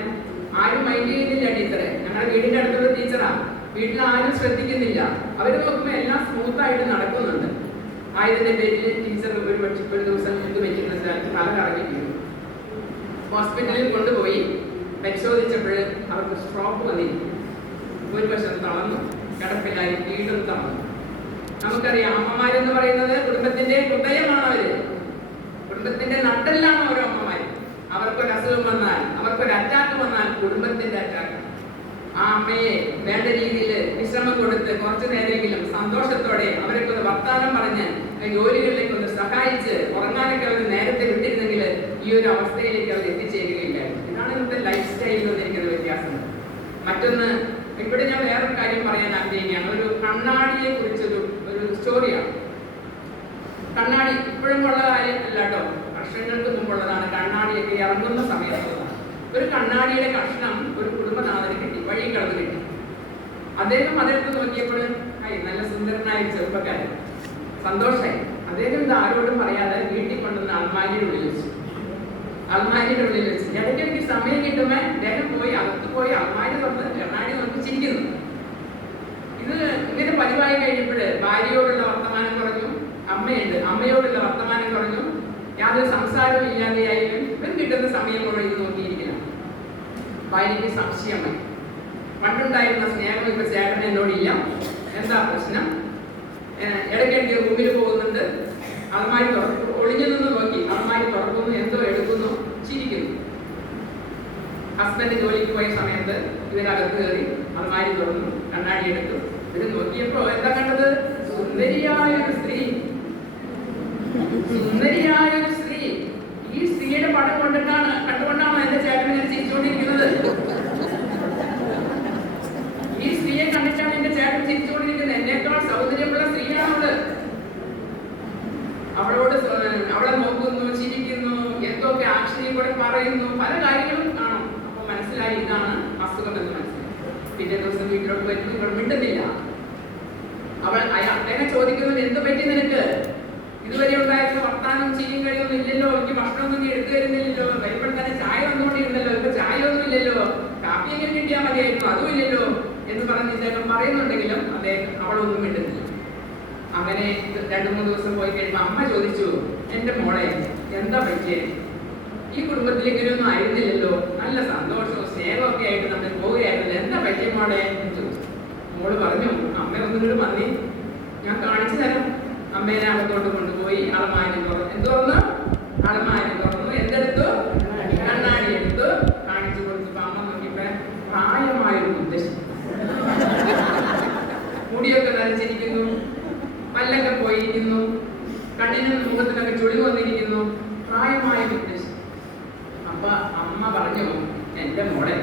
ആരും മൈൻഡ് ചെയ്യുന്നില്ല ടീച്ചറെ. ഞങ്ങളുടെ വീടിന്റെ അടുത്തുള്ള ടീച്ചറാണ്. വീട്ടിൽ ആരും ശ്രദ്ധിക്കുന്നില്ല. അവർ നോക്കുമ്പോൾ എല്ലാം സ്മൂത്തായിട്ട് നടക്കുന്നുണ്ട്. ആയതിന്റെ പേരിൽ ടീച്ചർ ഒരു ദിവസം ഇത് വെക്കുന്ന സ്ഥലത്ത് തല കറങ്ങി വീണു. ഹോസ്പിറ്റലിൽ കൊണ്ടുപോയി പരിശോധിച്ചപ്പോൾ അവർക്ക് സ്ട്രോക്ക് വന്നിരിക്കും. ഒരു വശം തളർന്നു, കിടപ്പിലായി, വീണ്ടും തളർന്നു. നമുക്കറിയാം, അമ്മമാരെന്ന് പറയുന്നത് കുടുംബത്തിന്റെ ഹൃദയമാണ്. അവര് കുടുംബത്തിന്റെ നട്ടെല്ലാണ് ഓരോ അമ്മമാര്. അവർക്കൊരു അസുഖം വന്നാൽ, അവർക്കൊരു അറ്റാക്ക് വന്നാൽ കുടുംബത്തിന്റെ അറ്റാക്ക്. ആ അമ്മയെ വേണ്ട രീതിയിൽ വിശ്രമം കൊടുത്ത് കുറച്ചു നേരമെങ്കിലും സന്തോഷത്തോടെ അവരൊക്കെ ഒന്ന് വർത്താനം പറഞ്ഞ് ജോലികളിലേക്ക് ഒന്ന് സഹായിച്ച് ഉറങ്ങാനൊക്കെ അവർ നേരത്തെ വിട്ടിരുന്നെങ്കിൽ ഈ ഒരു അവസ്ഥയിലേക്ക് അവർ എത്തിച്ചേരുകയില്ലായിരുന്നു. ഇതാണ് ഇന്നത്തെ ലൈഫ് സ്റ്റൈലിൽ വന്നിരിക്കുന്ന വ്യത്യാസം. മറ്റൊന്ന്, ഇവിടെ ഞാൻ വേറൊരു കാര്യം പറയാൻ ആഗ്രഹിക്കുകയാണ്. ഒരു കണ്ണാടിയെ കുറിച്ചൊരു സ്റ്റോറിയാണ്. കണ്ണാടി ഇപ്പോഴും ഉള്ള കാര്യമല്ല കേട്ടോ, വർഷങ്ങൾക്ക് മുമ്പുള്ളതാണ്. കണ്ണാടിയൊക്കെ ഇറങ്ങുന്ന സമയത്തുള്ളതാണ്. ഒരു കണ്ണാടിയുടെ കഷ്ണം ഒരു കുടുംബനാഥന് കിട്ടി, വഴിയും കടന്ന് കിട്ടി. അദ്ദേഹം അതെടുത്ത് നോക്കിയപ്പോൾ നല്ല സുന്ദരനായ ചെറുപ്പക്കാരൻ, സന്തോഷമായി. അദ്ദേഹം ഇത് ആരോടും പറയാതെ വീട്ടിൽ കൊണ്ടുവന്ന് അൽമാരിയുടെ ഉള്ളിൽ വെച്ചു. ഇടയ്ക്ക് സമയം കിട്ടുമ്പോൾ അദ്ദേഹം പോയി അകത്ത് പോയി അൽമാരി തുറന്ന് കണ്ണാടി നോക്കി ചിരിക്കുന്നു. ഇത് ഇങ്ങനെ പതിവായി കഴിഞ്ഞപ്പോൾ ഭാര്യയോടുള്ള വർത്തമാനം കുറഞ്ഞു, അമ്മയോടുള്ള വർത്തമാനം കുറഞ്ഞു, യാതൊരു സംസാരവും ഇല്ലാതെയായാലും ഇവൻ കിട്ടുന്ന സമയം മുഴുവൻ ഇത് നോക്കിയിരിക്കണം. ഭാര്യയ്ക്ക് സംശയമായി. പണ്ടുണ്ടായിരുന്ന സ്നേഹം ഇപ്പൊ ചേട്ടൻ എന്നോടില്ല, എന്താ പ്രശ്നം? ഇടയ്ക്കിടയ്ക്ക് റൂമിൽ പോകുന്നുണ്ട്, അലമാരി തുറക്കും, ഒളിഞ്ഞു നിന്ന് നോക്കി അലമാരി തുറക്കുന്നു, എന്തോ എടുക്കുന്നു, ചിരിക്കുന്നു. ഹസ്ബൻഡ് ജോലിക്ക് പോയ സമയത്ത് ഇവരകത്ത് കയറി അലമാരി തുറന്നു, കണ്ണാടി എടുത്തു. ഇവര് നോക്കിയപ്പോ എന്താ കണ്ടത്? സുന്ദരിയായൊരു സ്ത്രീ. ഈ സ്ത്രീയുടെ പടം കണ്ടുകൊണ്ടാണ് എന്റെ ചേട്ടൻ ഇങ്ങനെ ചിരിച്ചുകൊണ്ടിരിക്കുന്നത്. ഈ സ്ത്രീയെ കണ്ടിട്ടാണ് എന്റെ ചേട്ടൻ ചിരിച്ചുകൊണ്ടിരിക്കുന്നത്. എന്നേക്കാൾ സൗന്ദര്യമുള്ള സ്ത്രീയാണവള്. അവളെ നോക്കുന്നു, ചിരിക്കുന്നു, എന്തൊക്കെ ആക്ഷനെയും കൂടെ പറയുന്നു, പല കാര്യങ്ങളും കാണും. അപ്പൊ മനസ്സിലായി ഇതാണ് അസുഖം എന്ന് മനസ്സിലായി. പിറ്റേ ദിവസം വീട്ടിലോട്ട് വരുന്നു, ഇവൾ മിണ്ടുന്നില്ല. അദ്ദേഹം ചോദിക്കുന്നത്, എന്ത് പറ്റി നിനക്ക്? ഇതുവരെ ഉണ്ടായിരുന്ന വർത്താനം ചിരിയും കഴിയൊന്നും ഇല്ലല്ലോ, എനിക്ക് ഭക്ഷണമൊന്നും നീ എടുത്തു തരുന്നില്ലല്ലോ, വരുമ്പോൾ തന്നെ ചായ വന്നുകൊണ്ടിരുന്നല്ലോ, ഇപ്പൊ ചായ ഒന്നും ഇല്ലല്ലോ, കാപ്പി എങ്ങനെ കിട്ടിയാൽ മതിയായിരുന്നു, അതും ഇല്ലല്ലോ എന്ന് പറഞ്ഞ് ഇദ്ദേഹം പറയുന്നുണ്ടെങ്കിലും അവളൊന്നും മിണ്ടുന്നില്ല. അങ്ങനെ 2-3 ദിവസം പോയി കഴിയുമ്പോൾ അമ്മ ചോദിച്ചു, എന്റെ മോളെ എന്താ പറ്റിയേ? ഈ കുടുംബത്തിൽ ഇങ്ങനെയൊന്നും ആയിരുന്നില്ലല്ലോ, നല്ല സന്തോഷവും സ്നേഹമൊക്കെ ആയിട്ട് നമ്മൾ പോവുകയായിരുന്നല്ലോ, എന്താ പറ്റിയ മോളെ എന്ന് ചോദിച്ചു. മോള് പറഞ്ഞു, അമ്മ ഒന്നുകൂടി മതി, ഞാൻ കാണിച്ചു തരാം. അമ്മേനെ അകത്തോട്ട് കൊണ്ടുപോയി അലമാരി തുറന്നു, എന്തെടുത്തു? കണ്ണാടി എടുത്തു, കാണിച്ചു കൊടുത്തപ്പോ അമ്മ നോക്കിയപ്പോ പ്രായമായൊരു മുത്തശ്ശി, മുടിയൊക്കെ നനച്ചിരിക്കുന്നു, പല്ലൊക്കെ പോയിരിക്കുന്നു, കണ്ണിനും മുഖത്തിനൊക്കെ ചുളി വന്നിരിക്കുന്നു, പ്രായമായ മുത്തശ്ശി. അപ്പൊ അമ്മ പറഞ്ഞു, എന്റെ മോളെ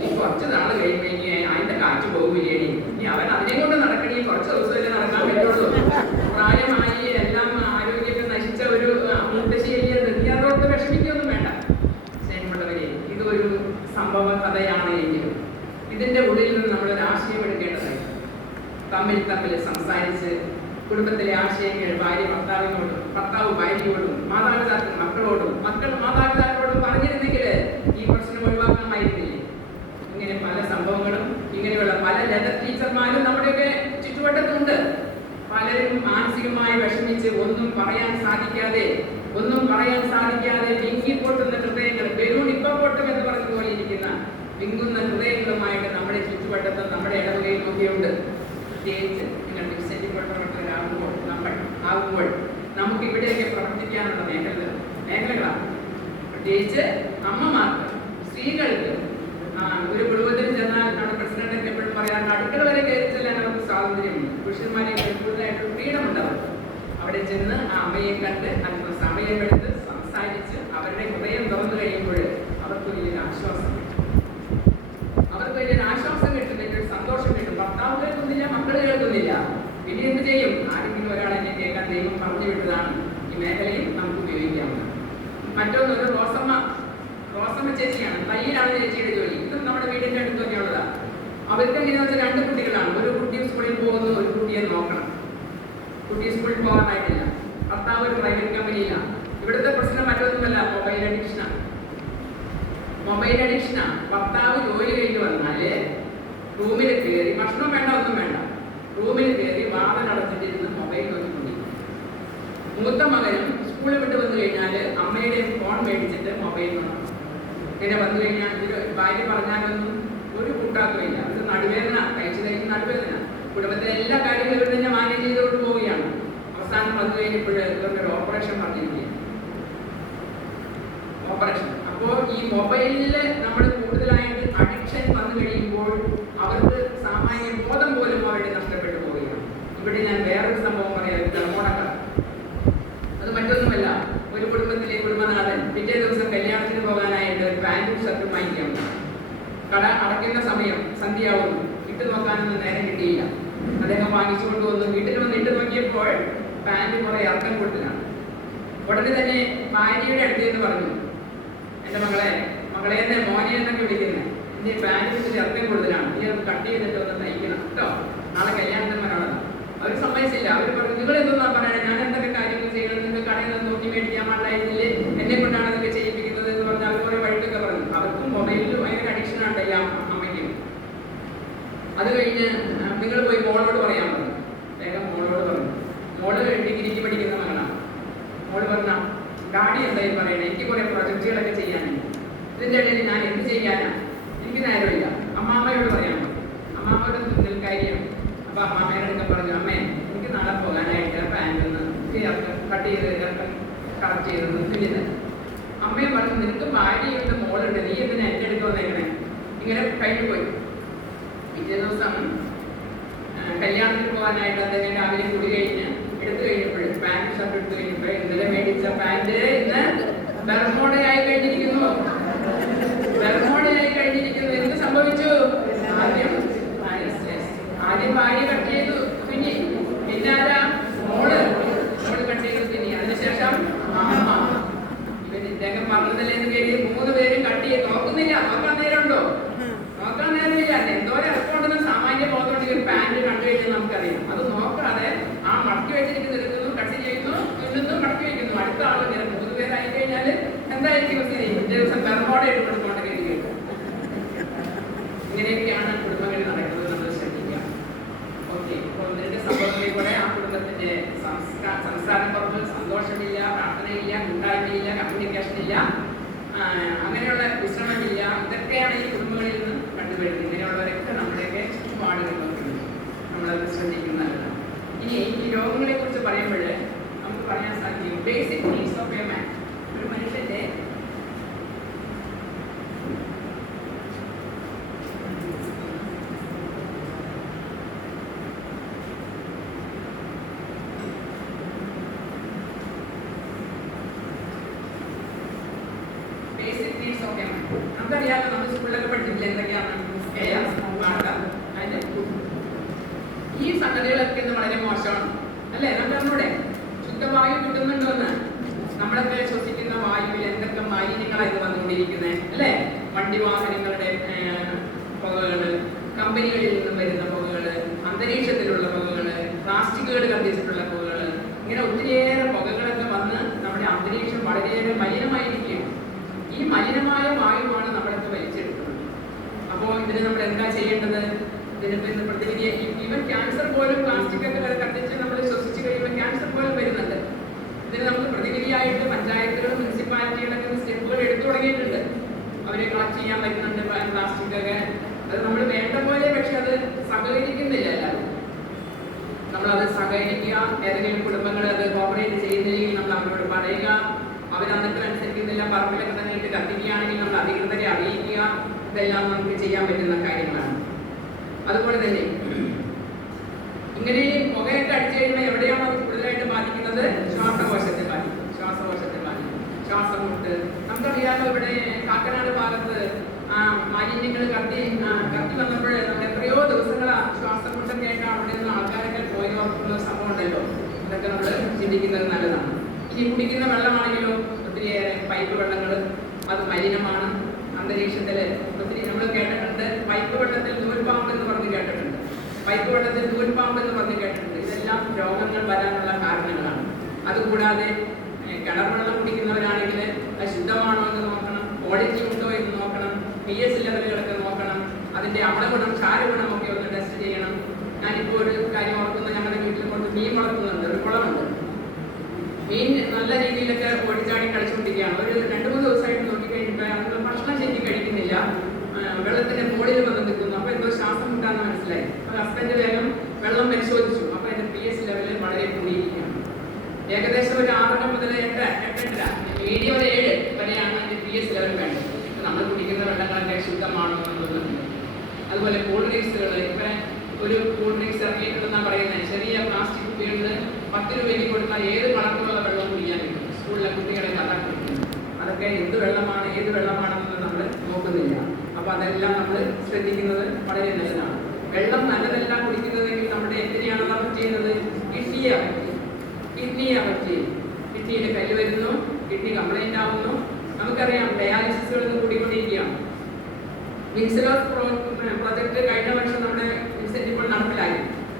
ഈ കുറച്ച് നാള് കഴിയുമ്പോ അതിന്റെ കാറ്റ് പോകില്ലേടി, ഇനി അവൻ അതിനെ കൊണ്ട് നടക്കണേ, കുറച്ച് ദിവസമല്ലേ നടക്കാൻ പറ്റുള്ളൂ. പ്രായമായി എല്ലാം ആരോഗ്യമൊക്കെ നശിച്ച ഒരു മുത്തശ്ശിയെ നിർത്തിയാറോട്ട് വിഷമിക്കൊന്നും വേണ്ട. സ്നേഹമുള്ളവരെ, ഇതൊരു സംഭവ കഥയാണ് എങ്കിലും ഇതിന്റെ ഉള്ളിൽ നിന്ന് നമ്മളൊരു ആശയം എടുക്കേണ്ടതായി. തമ്മിൽ സംസാരിച്ച് കുടുംബത്തിലെ ആശയങ്ങൾ ഭാര്യ ഭർത്താവിനോടും, ഭർത്താവ് ഭാര്യയോടും, മാതാപിതാക്കൾ മക്കളോടും, മക്കൾ മാതാപിതാക്കളോടും പറഞ്ഞിരുന്നെങ്കിൽ ഈ പ്രശ്നം ഒഴിവാക്കാമായിരുന്നില്ലേ? ഇങ്ങനെ പല സംഭവങ്ങളും, ഇങ്ങനെയുള്ള പല ലെതർ ടീച്ചർമാരും നമ്മുടെയൊക്കെ ചുറ്റുവട്ടത്തുണ്ട്. പലരും മാനസികമായി വിഷമിച്ച് ഒന്നും പറയാൻ സാധിക്കാതെ വിങ്ങിപ്പൊട്ടുന്ന ഹൃദയങ്ങൾ, ബലൂൺ ഇപ്പൊ പൊട്ടും എന്ന് പറഞ്ഞതുപോലെ ഇരിക്കുന്ന വിങ്ങുന്ന ഹൃദയങ്ങളുമായിട്ട് നമ്മുടെ ചുറ്റുവട്ടത്തും നമ്മുടെ ഇടവകയിലൊക്കെ ഉണ്ട്. പ്രത്യേകിച്ച് നിങ്ങൾ ആകുമ്പോൾ നമുക്ക് ഇവിടെയൊക്കെ പ്രവർത്തിക്കാനുള്ള മേഖലകളാണ്. പ്രത്യേകിച്ച് അമ്മമാർക്ക്, സ്ത്രീകൾക്ക് ഒരു കുടുംബത്തിൽ ചെന്നാൽ നമ്മുടെ പ്രസിഡന്റ് എപ്പോഴും പറയാറുണ്ട്, അടുക്കള വരെ കയറി ചെല്ലാൻ അവർക്ക് സ്വാതന്ത്ര്യമുണ്ട്. പുരുഷന്മാരെ കൂടുതലായിട്ട് ഫ്രീഡം ഉണ്ടാവും. അവിടെ ചെന്ന് ആ അമ്മയെ കണ്ട് അല്പം സമയമെടുത്ത് സംസാരിച്ച് അവരുടെ ഹൃദയം തുറന്നു കഴിയുമ്പോൾ അവർക്ക് വലിയൊരു ആശ്വാസം കിട്ടും. വലിയൊരു സന്തോഷം കിട്ടും. ഭർത്താവ് കേൾക്കുന്നില്ല, മക്കൾ കേൾക്കുന്നില്ല, പിന്നെ എന്ത് ചെയ്യും? ആരെങ്കിലും ഒരാൾ എന്നെ കേൾക്കാൻ ദൈവം പറഞ്ഞു വിട്ടതാണ്. ഈ മേഖലയിൽ നമുക്ക് ഉപയോഗിക്കാവുന്നത്. മറ്റൊന്നൊരു റോസമ്മ ചേച്ചിയാണ്. തയ്യിലാണ് ചേച്ചിയുടെ ജോലി. ഇതും നമ്മുടെ ഒരു കുട്ടി സ്കൂളിൽ പോകുന്നു, ഒരു കുട്ടിയെ നോക്കണം. കുട്ടി സ്കൂളിൽ പോകാനായിട്ടില്ല, ഭർത്താവ് ഒരു പ്രൈവറ്റ് കമ്പനിയിലാണ്. ഇവിടുത്തെ പ്രശ്നം മറ്റൊന്നുമല്ല, മൊബൈൽ അഡിക്ഷനാണ്. മൊബൈൽ അഡിക്ഷനാണ്. ഭർത്താവ് ജോലി കഴിഞ്ഞ് വന്നാല് റൂമിൽ കയറി, ഭക്ഷണം വേണ്ട, ഒന്നും വേണ്ട, റൂമിൽ കയറി വാതിലടച്ചിട്ടിരുന്ന് മൊബൈൽ നോക്കിക്കൊണ്ടിരിക്കും. മൂത്ത മകനും സ്കൂളിൽ വിട്ട് വന്നു കഴിഞ്ഞാൽ അമ്മയുടെ ഫോൺ മേടിച്ചിട്ട് മൊബൈൽ നോക്കണം. ഇങ്ങനെ വന്നു കഴിഞ്ഞാൽ ഭാര്യ പറഞ്ഞാലൊന്നും ഒരു കൂട്ടാക്കുകയില്ല. അത് നടുവേദന, കഴിച്ച് നടുവേദന. കുടുംബത്തിലെ എല്ലാ കാര്യങ്ങളും ഇവർ തന്നെ മാനേജ് ചെയ്തുകൊണ്ട് പോവുകയാണ്. അവസാനം വന്നു കഴിഞ്ഞപ്പോൾ ഇവരുടെ ഒരു ഓപ്പറേഷൻ പറഞ്ഞിരിക്കുകയാണ്. ഓപ്പറേഷൻ. അപ്പോൾ ഈ മൊബൈലിൽ നമ്മൾ കൂടുതലായിട്ട് അഡിക്ഷൻ വന്നു കഴിയുമ്പോൾ അവർക്ക് സാമാന്യ ബോധം പോലും അവരുടെ നഷ്ടപ്പെട്ടു പോവുകയാണ്. ഇവിടെ ഞാൻ വേറൊരു സംഭവം പറയാം, ധർമ്മോടക്ക. അത് മറ്റൊന്നുമല്ല, ഒരു കുടുംബത്തിലെ കുടുംബനാഥൻ പിറ്റേ ദിവസം കല്യാണത്തിന് പോകാനായിട്ട് ഒരു പാൻറ്റും ഷർട്ടും വാങ്ങിക്കാം. കട അടയ്ക്കുന്ന സമയം സന്ധ്യയാവുന്നു, ഇട്ട് നോക്കാനൊന്നും നേരം കിട്ടിയില്ല. അദ്ദേഹം വാങ്ങിച്ചുകൊണ്ട് വന്നു. വീട്ടിൽ വന്ന് ഇട്ട് നോക്കിയപ്പോൾ പാൻറ് കുറെ ഇറക്കം കൂടുതലാണ്. ഉടനെ തന്നെ ഭാര്യയുടെ അടുത്തേന്ന് പറഞ്ഞു, എൻ്റെ മകളെ എന്നെ മോനെ എന്നൊക്കെ വിളിക്കുന്നത്, എൻ്റെ പാൻറ്റിന് ഇറക്കം കൂടുതലാണ്, നീ അത് കട്ട് ചെയ്തിട്ട് ഒന്ന് തയ്ക്കണം കേട്ടോ, നാളെ കല്യാണത്തിന് വരാനുള്ളതാണ്. അവർ സമ്മതിച്ചില്ല. അവർ പറഞ്ഞു, നിങ്ങൾ എന്തെന്നാ പറയണേ, ഞാൻ എന്തൊക്കെ കാര്യങ്ങൾ ചെയ്യണം, നിങ്ങൾ കടയിൽ നിന്ന് നോക്കി മേടിക്കാൻ പാടില്ലായിരുന്നില്ലേ, എന്നെ കൊണ്ടാണ് ഇതൊക്കെ ചെയ്യിപ്പിക്കുന്നത് എന്ന് പറഞ്ഞാൽ അവർ കുറെ വഴിക്കൊക്കെ പറഞ്ഞു. അവർക്കും മൊബൈലിൽ ഭയങ്കര അഡിക്ഷൻ ആണ്ടല്ല അമ്മയ്ക്കും. അത് കഴിഞ്ഞ് നിങ്ങൾ പോയി മോളോട് പറയാൻ പറഞ്ഞു. വേഗം മോളോട് പറഞ്ഞു. മോള് ഡിഗ്രിക്ക് പഠിക്കുന്ന മകളാണ്. മോള് പറഞ്ഞ, ഡാഡി എന്തായി പറയണേ, എനിക്ക് കുറെ പ്രൊജക്റ്റുകളൊക്കെ ചെയ്യാനുണ്ട്, ഇതിൻ്റെ ഇടയിൽ ഞാൻ എന്ത് ചെയ്യാനാ, എനിക്ക് നേരമില്ല, അമ്മാമ്മയോട് പറയാൻ പറഞ്ഞു. അമ്മാമ്മയുടെ നിൽക്കാരിയാണ്. അപ്പൊ അമ്മാമ്മയോടൊക്കെ പറഞ്ഞു, അമ്മേ എനിക്ക് നാളെ പോകാനായിട്ട് പാൻറ് ഒന്ന് കട്ട് ചെയ്ത് കറക്റ്റ് ചെയ്തെന്ന് തുന്നിയത്. അമ്മയും പറഞ്ഞു, നിനക്ക് ഭാര്യയുണ്ട്, മോളുണ്ട്, നീ എന്തിനാ എൻ്റെ അടുത്ത് വന്നേക്കണേ. ഇങ്ങനെ കഴിഞ്ഞു പോയി. പിറ്റേ ദിവസം കല്യാണത്തിന് പോകാനായിട്ട് അദ്ദേഹം രാവിലെ കൂടി കഴിഞ്ഞ് എടുത്തു കഴിഞ്ഞപ്പോൾ, പാൻറ് ഷർട്ട് എടുത്തു കഴിഞ്ഞപ്പോൾ, ഇന്നലെ മേടിച്ച പാൻറ് ഇന്ന് ബെർമോഡയായി കഴിഞ്ഞിരിക്കുന്നു. ബെർമോഡയായി കഴിഞ്ഞിരിക്കുന്നു. എന്ത് സംഭവിച്ചു? ആദ്യം ഭാര്യ കട്ട് ചെയ്തു തുന്നി, പിന്നെ ആരാ? മോള് കട്ട് ചെയ്തു തുന്നി. അതിനുശേഷം അമ്മ. ഇദ്ദേഹം പറഞ്ഞതല്ലേ എന്ന് കരുതി 3 പേരും കട്ട് ചെയ്ത് നോക്കുന്നില്ല. നോക്കാൻ നേരമുണ്ടോ? നോക്കാൻ നേരമില്ല. എന്തോരം ഇറക്കമുണ്ടെന്ന് സാമാന്യ ബോധമുണ്ടെങ്കിൽ ഒരു പാൻറ് കണ്ടു കഴിഞ്ഞാൽ നമുക്കറിയാം. അത് നോക്കാതെ ആ മടക്കി വെച്ചിരിക്കുന്ന എടുക്കുന്നു, കട്ട് ചെയ്യുന്നു, തുന്നുന്നു, മടക്കി വയ്ക്കുന്നു. അടുത്ത ആൾ ഇങ്ങനെ 3 പേരായി കഴിഞ്ഞാൽ എന്തായിരിക്കും സ്ഥിതി? ദിവസം ബെർമോഡ ഇട്ട് കൊടുത്തോണ്ട് കരുതി. ഇങ്ങനെയൊക്കെയാണ് കുടുംബങ്ങളിൽ നടക്കുന്നത്. നമ്മൾ ശ്രദ്ധിക്കാം. ഓക്കെ. അപ്പോൾ ഇതിന്റെ സംഭവത്തിൽ കൂടെ ആ കുടുംബത്തിന്റെ സംസാരക്കുറവ്, സന്തോഷമില്ല, പ്രാർത്ഥനയില്ല, കൂട്ടായ്മയില്ല, കമ്മ്യൂണിക്കേഷൻ ഇല്ല, അങ്ങനെയുള്ള വിശ്രമമില്ല. ഇതൊക്കെയാണ് ഈ കുടുംബങ്ങളിൽ നിന്ന് കണ്ടുവരുന്നത്. ഇങ്ങനെയുള്ളവരൊക്കെ നമ്മുടെയൊക്കെ ചുറ്റുപാടുകളിലൊക്കെ നമ്മളത് ശ്രദ്ധിക്കുന്നതല്ല. ഇനി ഈ രോഗങ്ങളെ കുറിച്ച് പറയുമ്പോൾ നമുക്ക് പറയാൻ സാധിക്കും, basic needs of a man. ഒരു മനുഷ്യന്റെ നമുക്കറിയാമോ, നമ്മൾ സ്കൂളിലൊക്കെ പഠിച്ചിട്ടില്ല എന്തൊക്കെയാണ് ഈ സംഗതികളൊക്കെ ഇന്ന് വളരെ മോശമാണ് അല്ലേ? നമ്മുടെ ശുദ്ധവായു കിട്ടുന്നുണ്ടോന്ന്? നമ്മളൊക്കെ ശ്വസിക്കുന്ന വായുവിൽ എന്തൊക്കെ മാലിന്യങ്ങളാണ് ഇത് വന്നുകൊണ്ടിരിക്കുന്നത് അല്ലേ? വണ്ടി വാഹനങ്ങളുടെ പുകകള്, കമ്പനികളിൽ നിന്നും വരുന്ന പുകകള്, അന്തരീക്ഷത്തിലുള്ള പുകകള്, പ്ലാസ്റ്റിക്കുകൾ കത്തിച്ചിട്ടുള്ള പുകകള്, ഇങ്ങനെ ഒത്തിരിയേറെ പുകകളൊക്കെ വന്ന് നമ്മുടെ അന്തരീക്ഷം വളരെയേറെ മലിനമായിരിക്കുകയാണ്. ഈ മലിനമായ വായുവാണ് നമ്മളൊക്കെ വലിച്ചെടുക്കുന്നത്. അപ്പോൾ ഇതിന് നമ്മൾ എന്താ ചെയ്യേണ്ടത്? ഇതിന് പ്രതിവിധി, ഈവൻ ക്യാൻസർ പോലും പ്ലാസ്റ്റിക് ഒക്കെ കത്തിച്ച് നമ്മൾ ശ്വസിച്ച് കഴിയുമ്പോൾ ക്യാൻസർ പോലും വരുന്നുണ്ട്. ഇതിന് നമുക്ക് പ്രതിവിധിയായിട്ട് പഞ്ചായത്തുകളും മുനിസിപ്പാലിറ്റികളൊക്കെ സ്റ്റെപ്പുകൾ എടുത്തു തുടങ്ങിയിട്ടുണ്ട്. അവരെ കളക്ട് ചെയ്യാൻ പറ്റുന്നുണ്ട് പ്ലാസ്റ്റിക് ഒക്കെ. അത് നമ്മൾ വേണ്ട പോലെ, പക്ഷെ അത് സഹകരിക്കുന്നില്ല എല്ലാവരും. നമ്മളത് സഹകരിക്കുക. ഏതെങ്കിലും കുടുംബങ്ങൾ അത് കോപ്പറേറ്റ് ചെയ്യുന്നില്ലെങ്കിൽ നമ്മൾ അവരോട് പറയുക. അവരന്നിട്ട് അനുസരിക്കുന്നില്ല, പറമ്പിലൊക്കെ തന്നെ ഇട്ട് കത്തിക്കുകയാണെങ്കിൽ നമ്മൾ അധികൃതരെ അറിയിക്കുക. ഇതെല്ലാം നമുക്ക് ചെയ്യാൻ പറ്റുന്ന കാര്യങ്ങളാണ്. അതുപോലെ തന്നെ ഇങ്ങനെ പുകയൊക്കെ അടിച്ചു കഴിയുമ്പോൾ എവിടെയാണ് അത് കൂടുതലായിട്ട് ബാധിക്കുന്നത്? ശ്വാസകോശത്തെ ബാധിക്കും. ശ്വാസം മുട്ട്. നമുക്കറിയാമോ, ഇവിടെ കാക്കനാട് ഭാഗത്ത് മാലിന്യങ്ങൾ കത്തി വന്നപ്പോൾ നമ്മൾ എത്രയോ ദിവസങ്ങളാ ശ്വാസം മുട്ടൊക്കെ ആയിട്ട് അവിടെ നിന്ന് ആൾക്കാരൊക്കെ പോയി ഓർക്കുന്ന സംഭവം ഉണ്ടല്ലോ. അതൊക്കെ നമ്മൾ ചിന്തിക്കുന്നത് നല്ലതാണ്. ഇനി കുടിക്കുന്ന വെള്ളമാണെങ്കിലോ ഒത്തിരിയേറെ പൈപ്പ് വെള്ളങ്ങൾ, അത് മലിനമാണ്. അന്തരീക്ഷത്തിൽ ഒത്തിരി നമ്മൾ കേട്ടിട്ടുണ്ട്, പൈപ്പ് വെള്ളത്തിൽ നൂൽപ്പാമ്പ് എന്ന് പറഞ്ഞ് കേട്ടിട്ടുണ്ട്. പൈപ്പ് വെള്ളത്തിൽ നൂൽപ്പാമ്പ് എന്ന് പറഞ്ഞ് കേട്ടിട്ടുണ്ട്. ഇതെല്ലാം രോഗങ്ങൾ വരാനുള്ള കാരണങ്ങളാണ്. അതുകൂടാതെ കിണർ വെള്ളം കുടിക്കുന്നവരാണെങ്കിൽ അത് ശുദ്ധമാണോ എന്ന് നോക്കണം, ക്വാളിറ്റി ഉണ്ടോ എന്ന് നോക്കണം, pH ലെവലുകളൊക്കെ നോക്കണം, അതിന്റെ അമ്ലഗുണം ക്ഷാരഗുണം ഒക്കെ ഒന്ന് ടെസ്റ്റ് ചെയ്യണം. ഞാനിപ്പോൾ ഒരു കാര്യം ഓർക്കുന്നത്, ഞങ്ങളുടെ വീട്ടിൽ കൊണ്ട് മീൻ വളർത്തുന്നുണ്ട്, ഒരു കുളമുണ്ട്. മീൻ നല്ല രീതിയിലൊക്കെ ഓടിച്ചാടി കളിച്ചുകൊണ്ടിരിക്കുകയാണ്. ഒരു 2-3 ദിവസമായിട്ട് നോക്കിക്കഴിഞ്ഞിട്ട് അത് ഭക്ഷണം ശരിക്കും കഴിക്കുന്നില്ല, വെള്ളത്തിന്റെ മുകളിൽ വന്ന് നിൽക്കുന്നു. അപ്പോൾ എന്തോ ശ്വാസം മുട്ടാന്ന് മനസ്സിലായി. അപ്പോൾ ഹസ്ബൻഡ് വേഗം വെള്ളം പരിശോധിച്ചു. അപ്പോൾ അതിന്റെ pH ലെവൽ വളരെ കൂടിയിരിക്കുകയാണ്. ഏകദേശം ഒരു 6 മുതൽ 8, 8.5, മീഡിയം ഒരു 7 വരെയാണ് അതിന്റെ pH ലെവൽ വേണ്ടത്. നമ്മൾ കുടിക്കുന്ന വെള്ളങ്ങളൊക്കെ ശുദ്ധമാണോ എന്നുള്ളത്. അതുപോലെ കൂൾ ഡ്രിങ്ക്സുകൾ, ഇപ്പം ഒരു കൂൾ ഡ്രിങ്ക്സ് ഇറങ്ങിയിട്ടുണ്ടെന്നാണ് പറയുന്നത്. ചെറിയ പ്ലാസ്റ്റിക് കുപ്പികളിൽ 10 രൂപയ്ക്ക് കൊടുത്താൽ ഏത് കളറിലുള്ള വെള്ളം കുടിക്കാൻ കിട്ടും. സ്കൂളിലെ കുട്ടികളെ കഥാ കൊടുക്കുന്നു. അതൊക്കെ എന്ത് വെള്ളമാണ്, ഏത് വെള്ളമാണെന്ന് നമ്മൾ നോക്കുന്നില്ല. അപ്പോൾ അതെല്ലാം നമ്മൾ ശ്രദ്ധിക്കുന്നത് വളരെ നല്ലതാണ്. വെള്ളം നല്ലതല്ല കുടിക്കുന്നതെങ്കിൽ നമ്മുടെ എന്തിനെയാണ് അഫക്ട് ചെയ്യുന്നത്? കിഡ്നിയെ അഫക്ട് ചെയ്യും. കിഡ്നിയിൽ കല്ല് വരുന്നു, കിഡ്നി കംപ്ലൈന്റ് ആവുന്നു. നമുക്കറിയാം ഡയാലിസിസുകൾ കൂടിക്കൊണ്ടിരിക്കുകയാണ്. വിൻസലോസ് പ്രൊജക്ട് കഴിഞ്ഞ വർഷം നമ്മുടെ വിൻസെന്റ് ഇപ്പോൾ നടപ്പിലായി.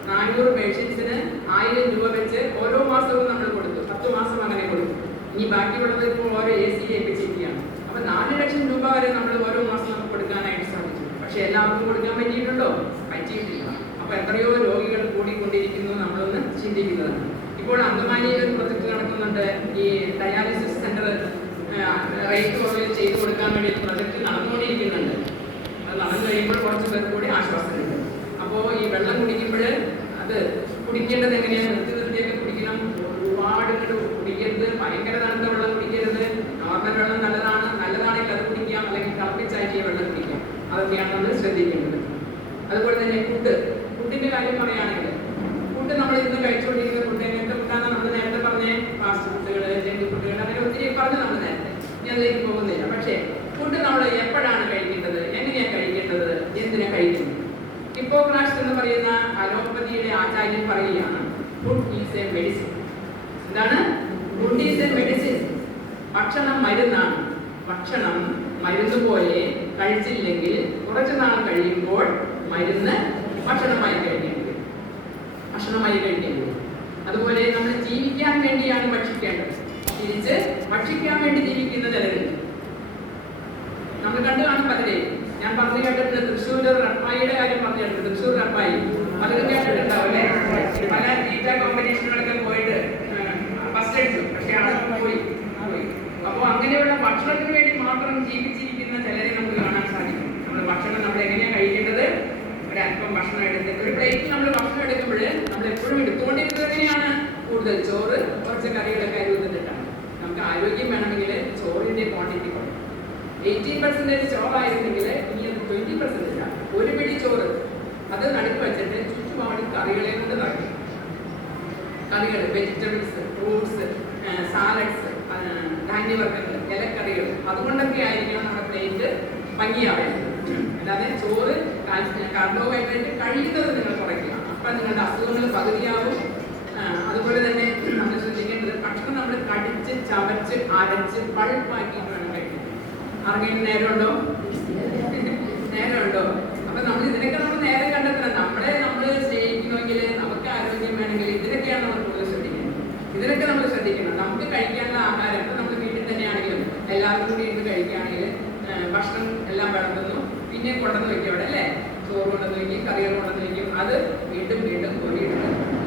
400 പേഷ്യൻസിന് 1000 രൂപ വെച്ച് ഓരോ മാസവും നമ്മൾ കൊടുത്തു. 10 മാസം അങ്ങനെ കൊടുത്തു. ഇനി ബാക്കിയുള്ളത് ഇപ്പോൾ ഓരോ AC ഏൽപ്പിച്ചിരിക്കുകയാണ്. അപ്പോൾ 4 ലക്ഷം രൂപ വരെ നമ്മൾ ഓരോ മാസം നമുക്ക് കൊടുക്കാനായിട്ട് സാധിച്ചു. പക്ഷെ എല്ലാവർക്കും കൊടുക്കാൻ പറ്റിയിട്ടുണ്ടോ? പറ്റിയിട്ടില്ല. അപ്പോൾ എത്രയോ രോഗികൾ കൂടിക്കൊണ്ടിരിക്കുന്നു, നമ്മളൊന്ന് ചിന്തിക്കുന്നതാണ്. ഇപ്പോൾ അങ്കമാലിയിൽ ഒരു പ്രൊജക്ട് നടക്കുന്നുണ്ട്. ഈ ഡയാലിസിസ് സെന്റർ റേറ്റ് കുറവിൽ ചെയ്തു കൊടുക്കാൻ വേണ്ടി പ്രൊജക്ട് നടന്നുകൊണ്ടിരിക്കുന്നുണ്ട്. അത് നടന്നു കഴിയുമ്പോൾ കുറച്ച് പേർക്ക് കൂടി ആശ്വാസം കിട്ടും. അപ്പോൾ ഈ വെള്ളം കുടിക്കുമ്പോൾ അത് കുടിക്കേണ്ടത് എങ്ങനെയാണ്? നിർത്തിയൊക്കെ കുടിക്കണം. ഒരുപാട് കുടിക്കരുത്, ഭയങ്കര തണുത്ത വെള്ളം കുടിക്കരുത്. നോർമൽ വെള്ളം നല്ലതാണെങ്കിൽ അത് കുടിക്കാം, അല്ലെങ്കിൽ തിളപ്പിച്ചാറ്റിയ വെള്ളം കുടിക്കാം. അതൊക്കെയാണ് നമ്മൾ ശ്രദ്ധിക്കേണ്ടത്. അതുപോലെ തന്നെ ഫുഡിന്റെ കാര്യം പറയുകയാണെങ്കിൽ, ഫുഡ് നമ്മൾ ഇന്ന് കഴിച്ചുകൊണ്ടിരിക്കുന്ന ഫുഡ് എങ്ങനത്തെ ഫുഡാണ്? നമ്മൾ നേരത്തെ പറഞ്ഞ ഫാസ്റ്റ് ഫുഡുകൾ, ജങ്ക് ഫുഡുകൾ, അങ്ങനെ ഒത്തിരി പറഞ്ഞു നമ്മൾ നേരത്തെ. ഞാൻ അതിലേക്ക് പോകുന്നില്ല. പക്ഷേ ഫുഡ് നമ്മൾ എപ്പോഴാണ് കഴിക്കേണ്ടത്, എങ്ങനെയാണ് കഴിക്കേണ്ടത്, എന്തിനാ കഴിക്കുന്നത്? ഹിപ്പോക്രാറ്റ്സ് എന്ന് പറയുന്ന അലോപ്പതിയുടെ ആചാര്യൻ പറയുകയാണ്, ഫുഡ് ഈസ് എ മെഡിസിൻ. എന്താണ് ഫുഡ് ഈസ് എ മെഡിസിൻ? ഭക്ഷണം മരുന്നാണ്. ഭക്ഷണം മരുന്ന് പോലെ കഴിച്ചില്ലെങ്കിൽ കുറച്ചു നാൾ കഴിയുമ്പോൾ മരുന്ന് ഭക്ഷണമായി കഴിക്കേണ്ടി വരും. അതുപോലെ നമ്മൾ ജീവിക്കാൻ വേണ്ടിയാണ് ഭക്ഷിക്കേണ്ടത്. തിരിച്ച് ഭക്ഷിക്കാൻ വേണ്ടി ജീവിക്കുന്ന ചിലരുണ്ട്. നമ്മൾ കണ്ടു കാണും പലരെയും. ഞാൻ പറഞ്ഞു കേട്ടിട്ടുണ്ട്, തൃശ്ശൂർ റപ്പായിയുടെ കാര്യം പറഞ്ഞു കേട്ടിട്ടുണ്ട്. തൃശ്ശൂർ റപ്പായി പലരും കേട്ടിട്ടുണ്ടാവും അല്ലേ? പല തീറ്റ കോമ്പറ്റീഷനുകളൊക്കെ പോയിട്ട് ഫസ്റ്റ് അടിച്ചു, പക്ഷെ അവിടെ പോയി. അപ്പോൾ അങ്ങനെയുള്ള ഭക്ഷണത്തിന് വേണ്ടി മാത്രം ജീവിച്ചിരിക്കുന്ന ചിലരെ നമുക്ക് കാണാൻ സാധിക്കും. നമ്മൾ ഭക്ഷണം നമ്മൾ എങ്ങനെയാണ് കഴിക്കേണ്ടത്? ഒരല്പം ഭക്ഷണം എടുത്ത്, ഒരു പ്ലേറ്റിൽ നമ്മൾ ഭക്ഷണം എടുക്കുമ്പോൾ നമ്മൾ എപ്പോഴും എടുത്തുകൊണ്ടിരുന്നത് എങ്ങനെയാണ്? കൂടുതൽ ചോറ്, കുറച്ച് കറികളൊക്കെ അരുവന്നിട്ടാണ്. നമുക്ക് ആരോഗ്യം വേണമെങ്കിൽ ചോറിന്റെ ക്വാണ്ടിറ്റി കുറയും. 18% ചോറായിരുന്നെങ്കിൽ ഇനി അത് 20% ആണ്. ഒരു പിടി ചോറ് അത് നടുക്ക് വെച്ചിട്ട് ചുറ്റുപാട് കറികളെ കൊണ്ട് നിറയ്ക്കും. കറികൾ, വെജിറ്റബിൾസ്, ഫ്രൂട്ട്സ്, സാലഡ്സ്, ധാന്യവർഗ്ഗങ്ങൾ, ഇലക്കറികൾ, അതുകൊണ്ടൊക്കെ ആയിരിക്കണം നമ്മുടെ പ്ലേറ്റ് ഭംഗിയാവേണ്ടത്. അല്ലാതെ ചോറ്, കാർബോഹൈഡ്രേറ്റ് കഴിയുന്നത് നിങ്ങൾ കുറയ്ക്കുക. അപ്പം നിങ്ങളുടെ അസുഖങ്ങൾ പകുതിയാവും. അതുപോലെ തന്നെ നമ്മൾ ശ്രദ്ധിക്കേണ്ടത്, ഭക്ഷണം നമ്മൾ കടിച്ച് ചവച്ച് അരച്ച് പൾപ്പാക്കിയിട്ട് വേണം കഴിക്കാൻ. അറിയാൻ നേരമുണ്ടോ? അപ്പൊ നമ്മൾ ഇതിനൊക്കെ നമ്മൾ നേരെ കണ്ടെത്തണം. നമ്മൾ സ്നേഹിക്കണമെങ്കിൽ, നമുക്ക് ആരോഗ്യം വേണമെങ്കിൽ ഇതിനൊക്കെയാണ് നമ്മൾ കൂടുതൽ ശ്രദ്ധിക്കുന്നത്. ഇതിനൊക്കെ നമ്മൾ ശ്രദ്ധിക്കണം. നമുക്ക് കഴിക്കാനുള്ള ആഹാരം ഇപ്പം നമ്മൾ വീട്ടിൽ തന്നെയാണെങ്കിലും എല്ലാവർക്കും കൂടി ഇരുന്ന് കഴിക്കുകയാണെങ്കിൽ ഭക്ഷണം എല്ലാം വിളമ്പുന്നു, പിന്നെ കൊണ്ടുവന്ന് വയ്ക്കും അവിടെ അല്ലേ? ചോറ് കൊണ്ടുവന്ന് വയ്ക്കും, കറികൾ കൊണ്ടുവന്ന് വയ്ക്കും. അത് വീണ്ടും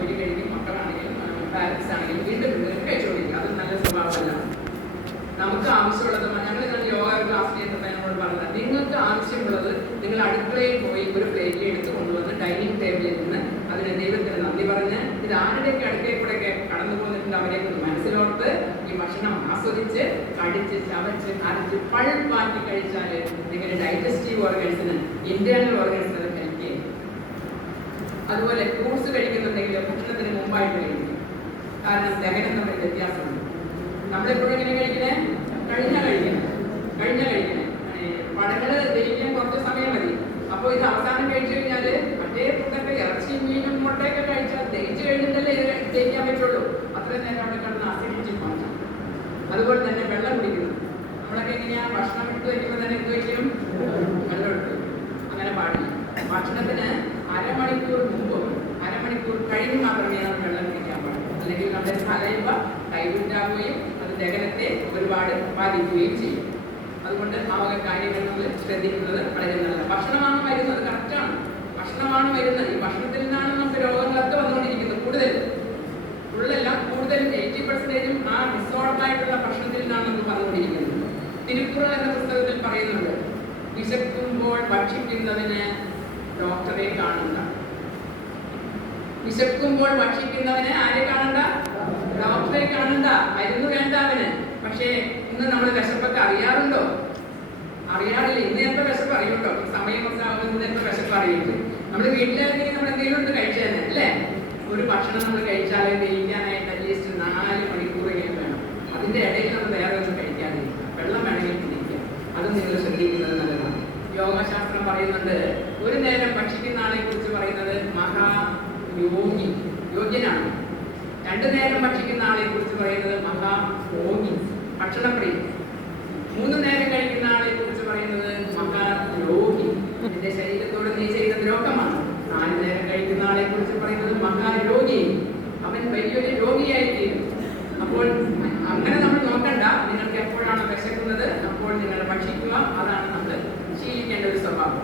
ഒരു കഴിക്കും. മക്കളാണെങ്കിലും പാരൻസ് ആണെങ്കിലും വീണ്ടും കഴിച്ചുകൊണ്ടിരിക്കും. അത് നല്ല സ്വഭാവമല്ല. നമുക്ക് ആവശ്യമുള്ളത്, ഞങ്ങൾ യോഗ ക്ലാസ് ചെയ്യുന്നപ്പോൾ ഞങ്ങളോട് പറഞ്ഞത്, നിങ്ങൾക്ക് ആവശ്യമുള്ളത് നിങ്ങൾ അടുക്കളയിൽ പോയി ഒരു പ്ലേറ്റ് എടുത്ത് കൊണ്ടുവന്ന് ഡൈനിങ് ടേബിളിൽ നിന്ന് അതിന് ദൈവത്തിന് നന്ദി പറഞ്ഞ്, ഇത് ആരുടെയൊക്കെ അടുക്കയിൽ കൂടെയൊക്കെ കടന്നു പോന്നിട്ടുണ്ട് അവരെയൊക്കെ മനസ്സിലോർത്ത് ഈ ഭക്ഷണം ആസ്വദിച്ച് കടിച്ച് ചവച്ച് അരച്ച് പൾപ്പാക്കി കഴിച്ചാൽ നിങ്ങളുടെ ഡൈജസ്റ്റീവ് ഓർഗൻസിന്, ഇന്റേണൽ ഓർഗൻസിന് അത് ഹെൽപ്പ് ചെയ്യും. അതുപോലെ ഫ്രൂട്ട്സ് കഴിക്കുന്നുണ്ടെങ്കിൽ ഭക്ഷണത്തിന് മുമ്പായിട്ട് കഴിക്കും. കാരണം ദഹനം തമ്മിൽ വ്യത്യാസമുണ്ട്. നമ്മളെപ്പോഴും ഇങ്ങനെ കഴിക്കണേ, കഴിഞ്ഞ കഴിക്കണേ. പഴങ്ങള് ദഹിക്കാൻ കുറച്ച് സമയം മതി. അപ്പോൾ ഇത് അവസാനം കഴിച്ചു കഴിഞ്ഞാൽ മറ്റേ ഫുഡൊക്കെ ഇറച്ചി, മീനും, മുട്ടയൊക്കെ കഴിച്ചാൽ ദഹിച്ചു കഴിഞ്ഞിട്ടല്ലേ ഇത് ദഹിക്കാൻ പറ്റുള്ളൂ. അത്രയും നേരം അവിടെ കിടന്ന് അസിഡിറ്റി മാറ്റാം. അതുപോലെ തന്നെ വെള്ളം കുടിക്കുന്നത്. നമ്മളൊക്കെ എങ്ങനെയാ ഭക്ഷണം എടുത്ത് വയ്ക്കുമ്പോൾ തന്നെ എന്ത് വയ്ക്കും? വെള്ളം എടുത്ത് വയ്ക്കും. അങ്ങനെ പാടില്ല. ഭക്ഷണത്തിന് അരമണിക്കൂർ മുമ്പ് കഴിഞ്ഞ് മാത്രമേ നമ്മൾ വെള്ളം കുടിക്കാൻ പാടുള്ളൂ. അല്ലെങ്കിൽ നമ്മുടെ സലൈവ കൈവിട്ടാകുകയും അത് ദഹനത്തെ ഒരുപാട് ബാധിക്കുകയും ചെയ്യും. അതുകൊണ്ട് ആ വക കാര്യങ്ങൾ നമ്മൾ ശ്രദ്ധിക്കുന്നത് വളരെ നല്ലതാണ്. ഭക്ഷണമാണ് വരുന്നത്, കറക്റ്റാണ്. ഭക്ഷണമാണ് വരുന്നത്. ഈ ഭക്ഷണത്തിൽ നിന്നാണ് നമുക്ക് രോഗങ്ങളൊക്കെ വന്നുകൊണ്ടിരിക്കുന്നത്. കൂടുതലെല്ലാം 80% ആ ഡിസോർഡറായിട്ടുള്ള ഭക്ഷണത്തിൽ നിന്നാണ് നമുക്ക് വന്നുകൊണ്ടിരിക്കുന്നത്. തിരുക്കുറൾ എന്ന പുസ്തകത്തിൽ പറയുന്നുണ്ട്, വിശക്കുമ്പോൾ ഭക്ഷിക്കുന്നതിന് ഡോക്ടറെ കാണണ്ട. വിശക്കുമ്പോൾ ഭക്ഷിക്കുന്നവന് ആരെ കാണണ്ട? ഡോക്ടറെ കാണണ്ട. മരുന്ന് വേണ്ട അവന്. പക്ഷേ ഇന്ന് നമ്മൾ വിശപ്പൊക്കെ അറിയാറുണ്ടോ? അറിയാറില്ല. ഇന്ന് എത്ര വിശപ്പ് അറിയുണ്ടോ? സമയം കുറച്ചാകുമ്പോൾ ഇന്ന് എത്ര വിശപ്പ് അറിയില്ല. നമ്മുടെ വീട്ടിലായിരുന്നെങ്കിൽ നമ്മൾ എന്തെങ്കിലും ഉണ്ട് കഴിച്ചതന്നെ അല്ലേ? ഒരു ഭക്ഷണം നമ്മൾ കഴിച്ചാൽ ദഹിക്കാനായിട്ട് അറ്റ്ലീസ്റ്റ് 4 മണിക്കൂറെങ്കിലും വേണം. അതിന്റെ ഇടയിൽ നമ്മൾ വേറെ ഒന്നും കഴിക്കാതിരിക്കുക. വെള്ളം വേണമെങ്കിൽ കുടിക്കുക. അത് നിങ്ങൾ ശ്രദ്ധിക്കുന്നത് നല്ലതാണ്. യോഗശാസ്ത്രം പറയുന്നുണ്ട്, ഒരു നേരം ഭക്ഷിക്കുന്ന ആളെ കുറിച്ച് പറയുന്നത് യോഗ്യനാണ്. 2 നേരം ഭക്ഷിക്കുന്ന ആളെ കുറിച്ച് പറയുന്നത് മഹാഭോഗി, ഭക്ഷണപ്രിയ. 3 നേരം കഴിക്കുന്ന ആളെ കുറിച്ച് പറയുന്നത് മഹാരോഗി, എന്റെ ശരീരത്തോട് നീ ചെയ്ത ദ്രോഹമാണ്. 4 നേരം കഴിക്കുന്ന ആളെ കുറിച്ച് പറയുന്നത് മഹാരോഗി, അവൻ വലിയൊരു രോഗിയായിത്തീരും. അപ്പോൾ അങ്ങനെ നമ്മൾ നോക്കണ്ട. നിങ്ങൾക്ക് എപ്പോഴാണ് വിശക്കുന്നത് അപ്പോൾ നിങ്ങൾ ഭക്ഷിക്കുക. അതാണ് നമ്മൾ ശീലിക്കേണ്ട ഒരു സ്വഭാവം.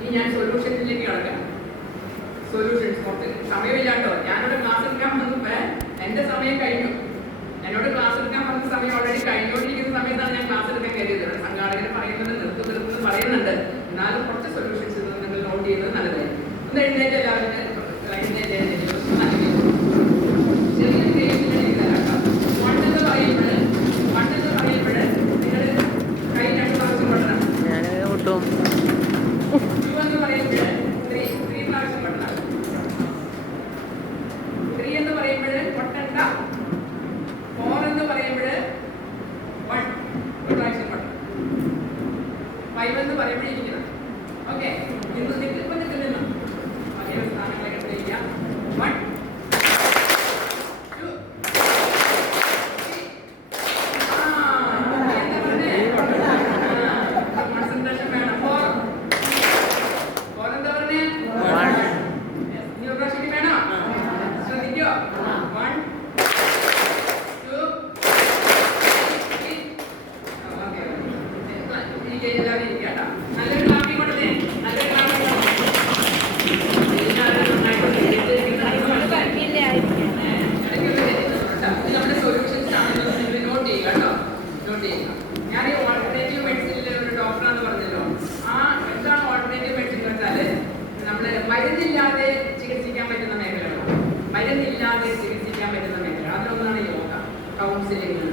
ഇനി ഞാൻ സൊല്യൂഷനിലേക്ക് കിടക്കാം. സൊല്യൂഷൻസ് കുറച്ച് സമയമില്ലാട്ടോ. ഞാനൊരു ക്ലാസ് എടുക്കാൻ വന്നപ്പോ എന്റെ സമയം കഴിഞ്ഞു. എന്നോട് ക്ലാസ് എടുക്കാൻ പറഞ്ഞ സമയം ഓൾറെഡി കഴിഞ്ഞുകൊണ്ടിരിക്കുന്ന സമയത്താണ് ഞാൻ ക്ലാസ് എടുക്കാൻ കരുതിയത്. സംഘാടകർ പറയുന്നത് നിർത്തുന്നത് പറയുന്നുണ്ട്. എന്നാലും കുറച്ച് സൊല്യൂഷൻസ് നിങ്ങൾ നോട്ട് ചെയ്യുന്നത് നല്ലതായിരിക്കും. ഒന്ന് എഴുന്നേറ്റ് എല്ലാവരും ചെറിയ ക്രിയേഷനിലേക്ക് തരാം. പണ്ടെന്ന് പറയുമ്പോൾ നിങ്ങൾ കൈ 2 പ്രാവശ്യം പെടണം. എന്ന് പറയുമ്പോൾ 3 പ്രാവശ്യം പെടണം. 3 എന്ന് പറയുമ്പോൾ പൊട്ടണ്ട. 4 എന്ന് പറയുമ്പോൾ 1 പ്രാവശ്യം പെടണം. 5 എന്ന് പറയുമ്പോൾ ഇരിക്കണം. ഓക്കെ, ഇന്ന് നിൽക്കുന്നു അതേ സ്ഥാനങ്ങളൊക്കെ ചെയ്യാം. 1 2 കോൺസെൻട്രേഷൻ വേണം. 4 എന്താ പറഞ്ഞേ? 1 വേണോ? ശ്രദ്ധിക്കോ? 1 2 3. ഓക്കെ, എല്ലാവരും ഇരിക്കട്ടോ. നല്ലൊരു ക്ലാപ്പി കൊടുത്തേ. നല്ലൊരു ക്ലാപ്പി നമ്മുടെ സൊല്യൂഷൻസ് ആണെന്ന് നിങ്ങൾ നോട്ട് ചെയ്യുക കേട്ടോ. നോട്ട് ചെയ്യുക. ഞാൻ ഈ ഓൾട്ടർനേറ്റീവ് മെഡിസിനിലെ ഒരു ഡോക്ടറാണെന്ന് പറഞ്ഞല്ലോ. എന്താണ് ഓൾട്ടർനേറ്റീവ് മെഡിസിൻ എന്ന് വെച്ചാൽ നമ്മൾ മരുന്നില്ലാതെ ചികിത്സിക്കാൻ പറ്റുന്ന മേഖലകളാണ്. മരുന്നില്ലാതെ ചികിത്സിക്കാൻ പറ്റുന്ന മേഖല അതിലൊന്നാണ് യോഗ, കൗൺസിലിംഗ്,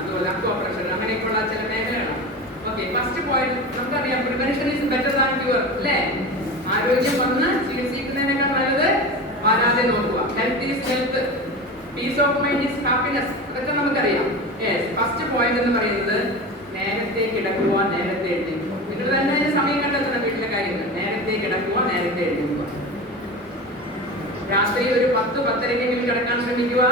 അതുപോലെ അക്വാപ്രഷർ, അങ്ങനെയൊക്കെയുള്ള ചില മേഖലകളാണ്. ഓക്കെ, ഫസ്റ്റ് പോയിന്റ് നമുക്കറിയാം, prevention is better than cure അല്ലേ? ആരോഗ്യം വന്ന് ചികിത്സിക്കുന്നതിനേക്കാൾ നല്ലത് വരാതെ നോക്കുക. Health is wealth, peace of mind is happiness, അതൊക്കെ നമുക്കറിയാം. യെസ്, ഫസ്റ്റ് പോയിന്റ് എന്ന് പറയുന്നത് നേരത്തെ കിടക്കുക, നേരത്തെ എഴുന്നേൽക്കുക. നിങ്ങൾ തന്നെ അതിന് സമയം കണ്ടെത്തണം വീട്ടിലെ കാര്യങ്ങൾ. നേരത്തെ കിടക്കുക, നേരത്തെ എഴുന്നേൽക്കുക. രാത്രി ഒരു 10-10:30 കിടക്കാൻ ശ്രമിക്കുക.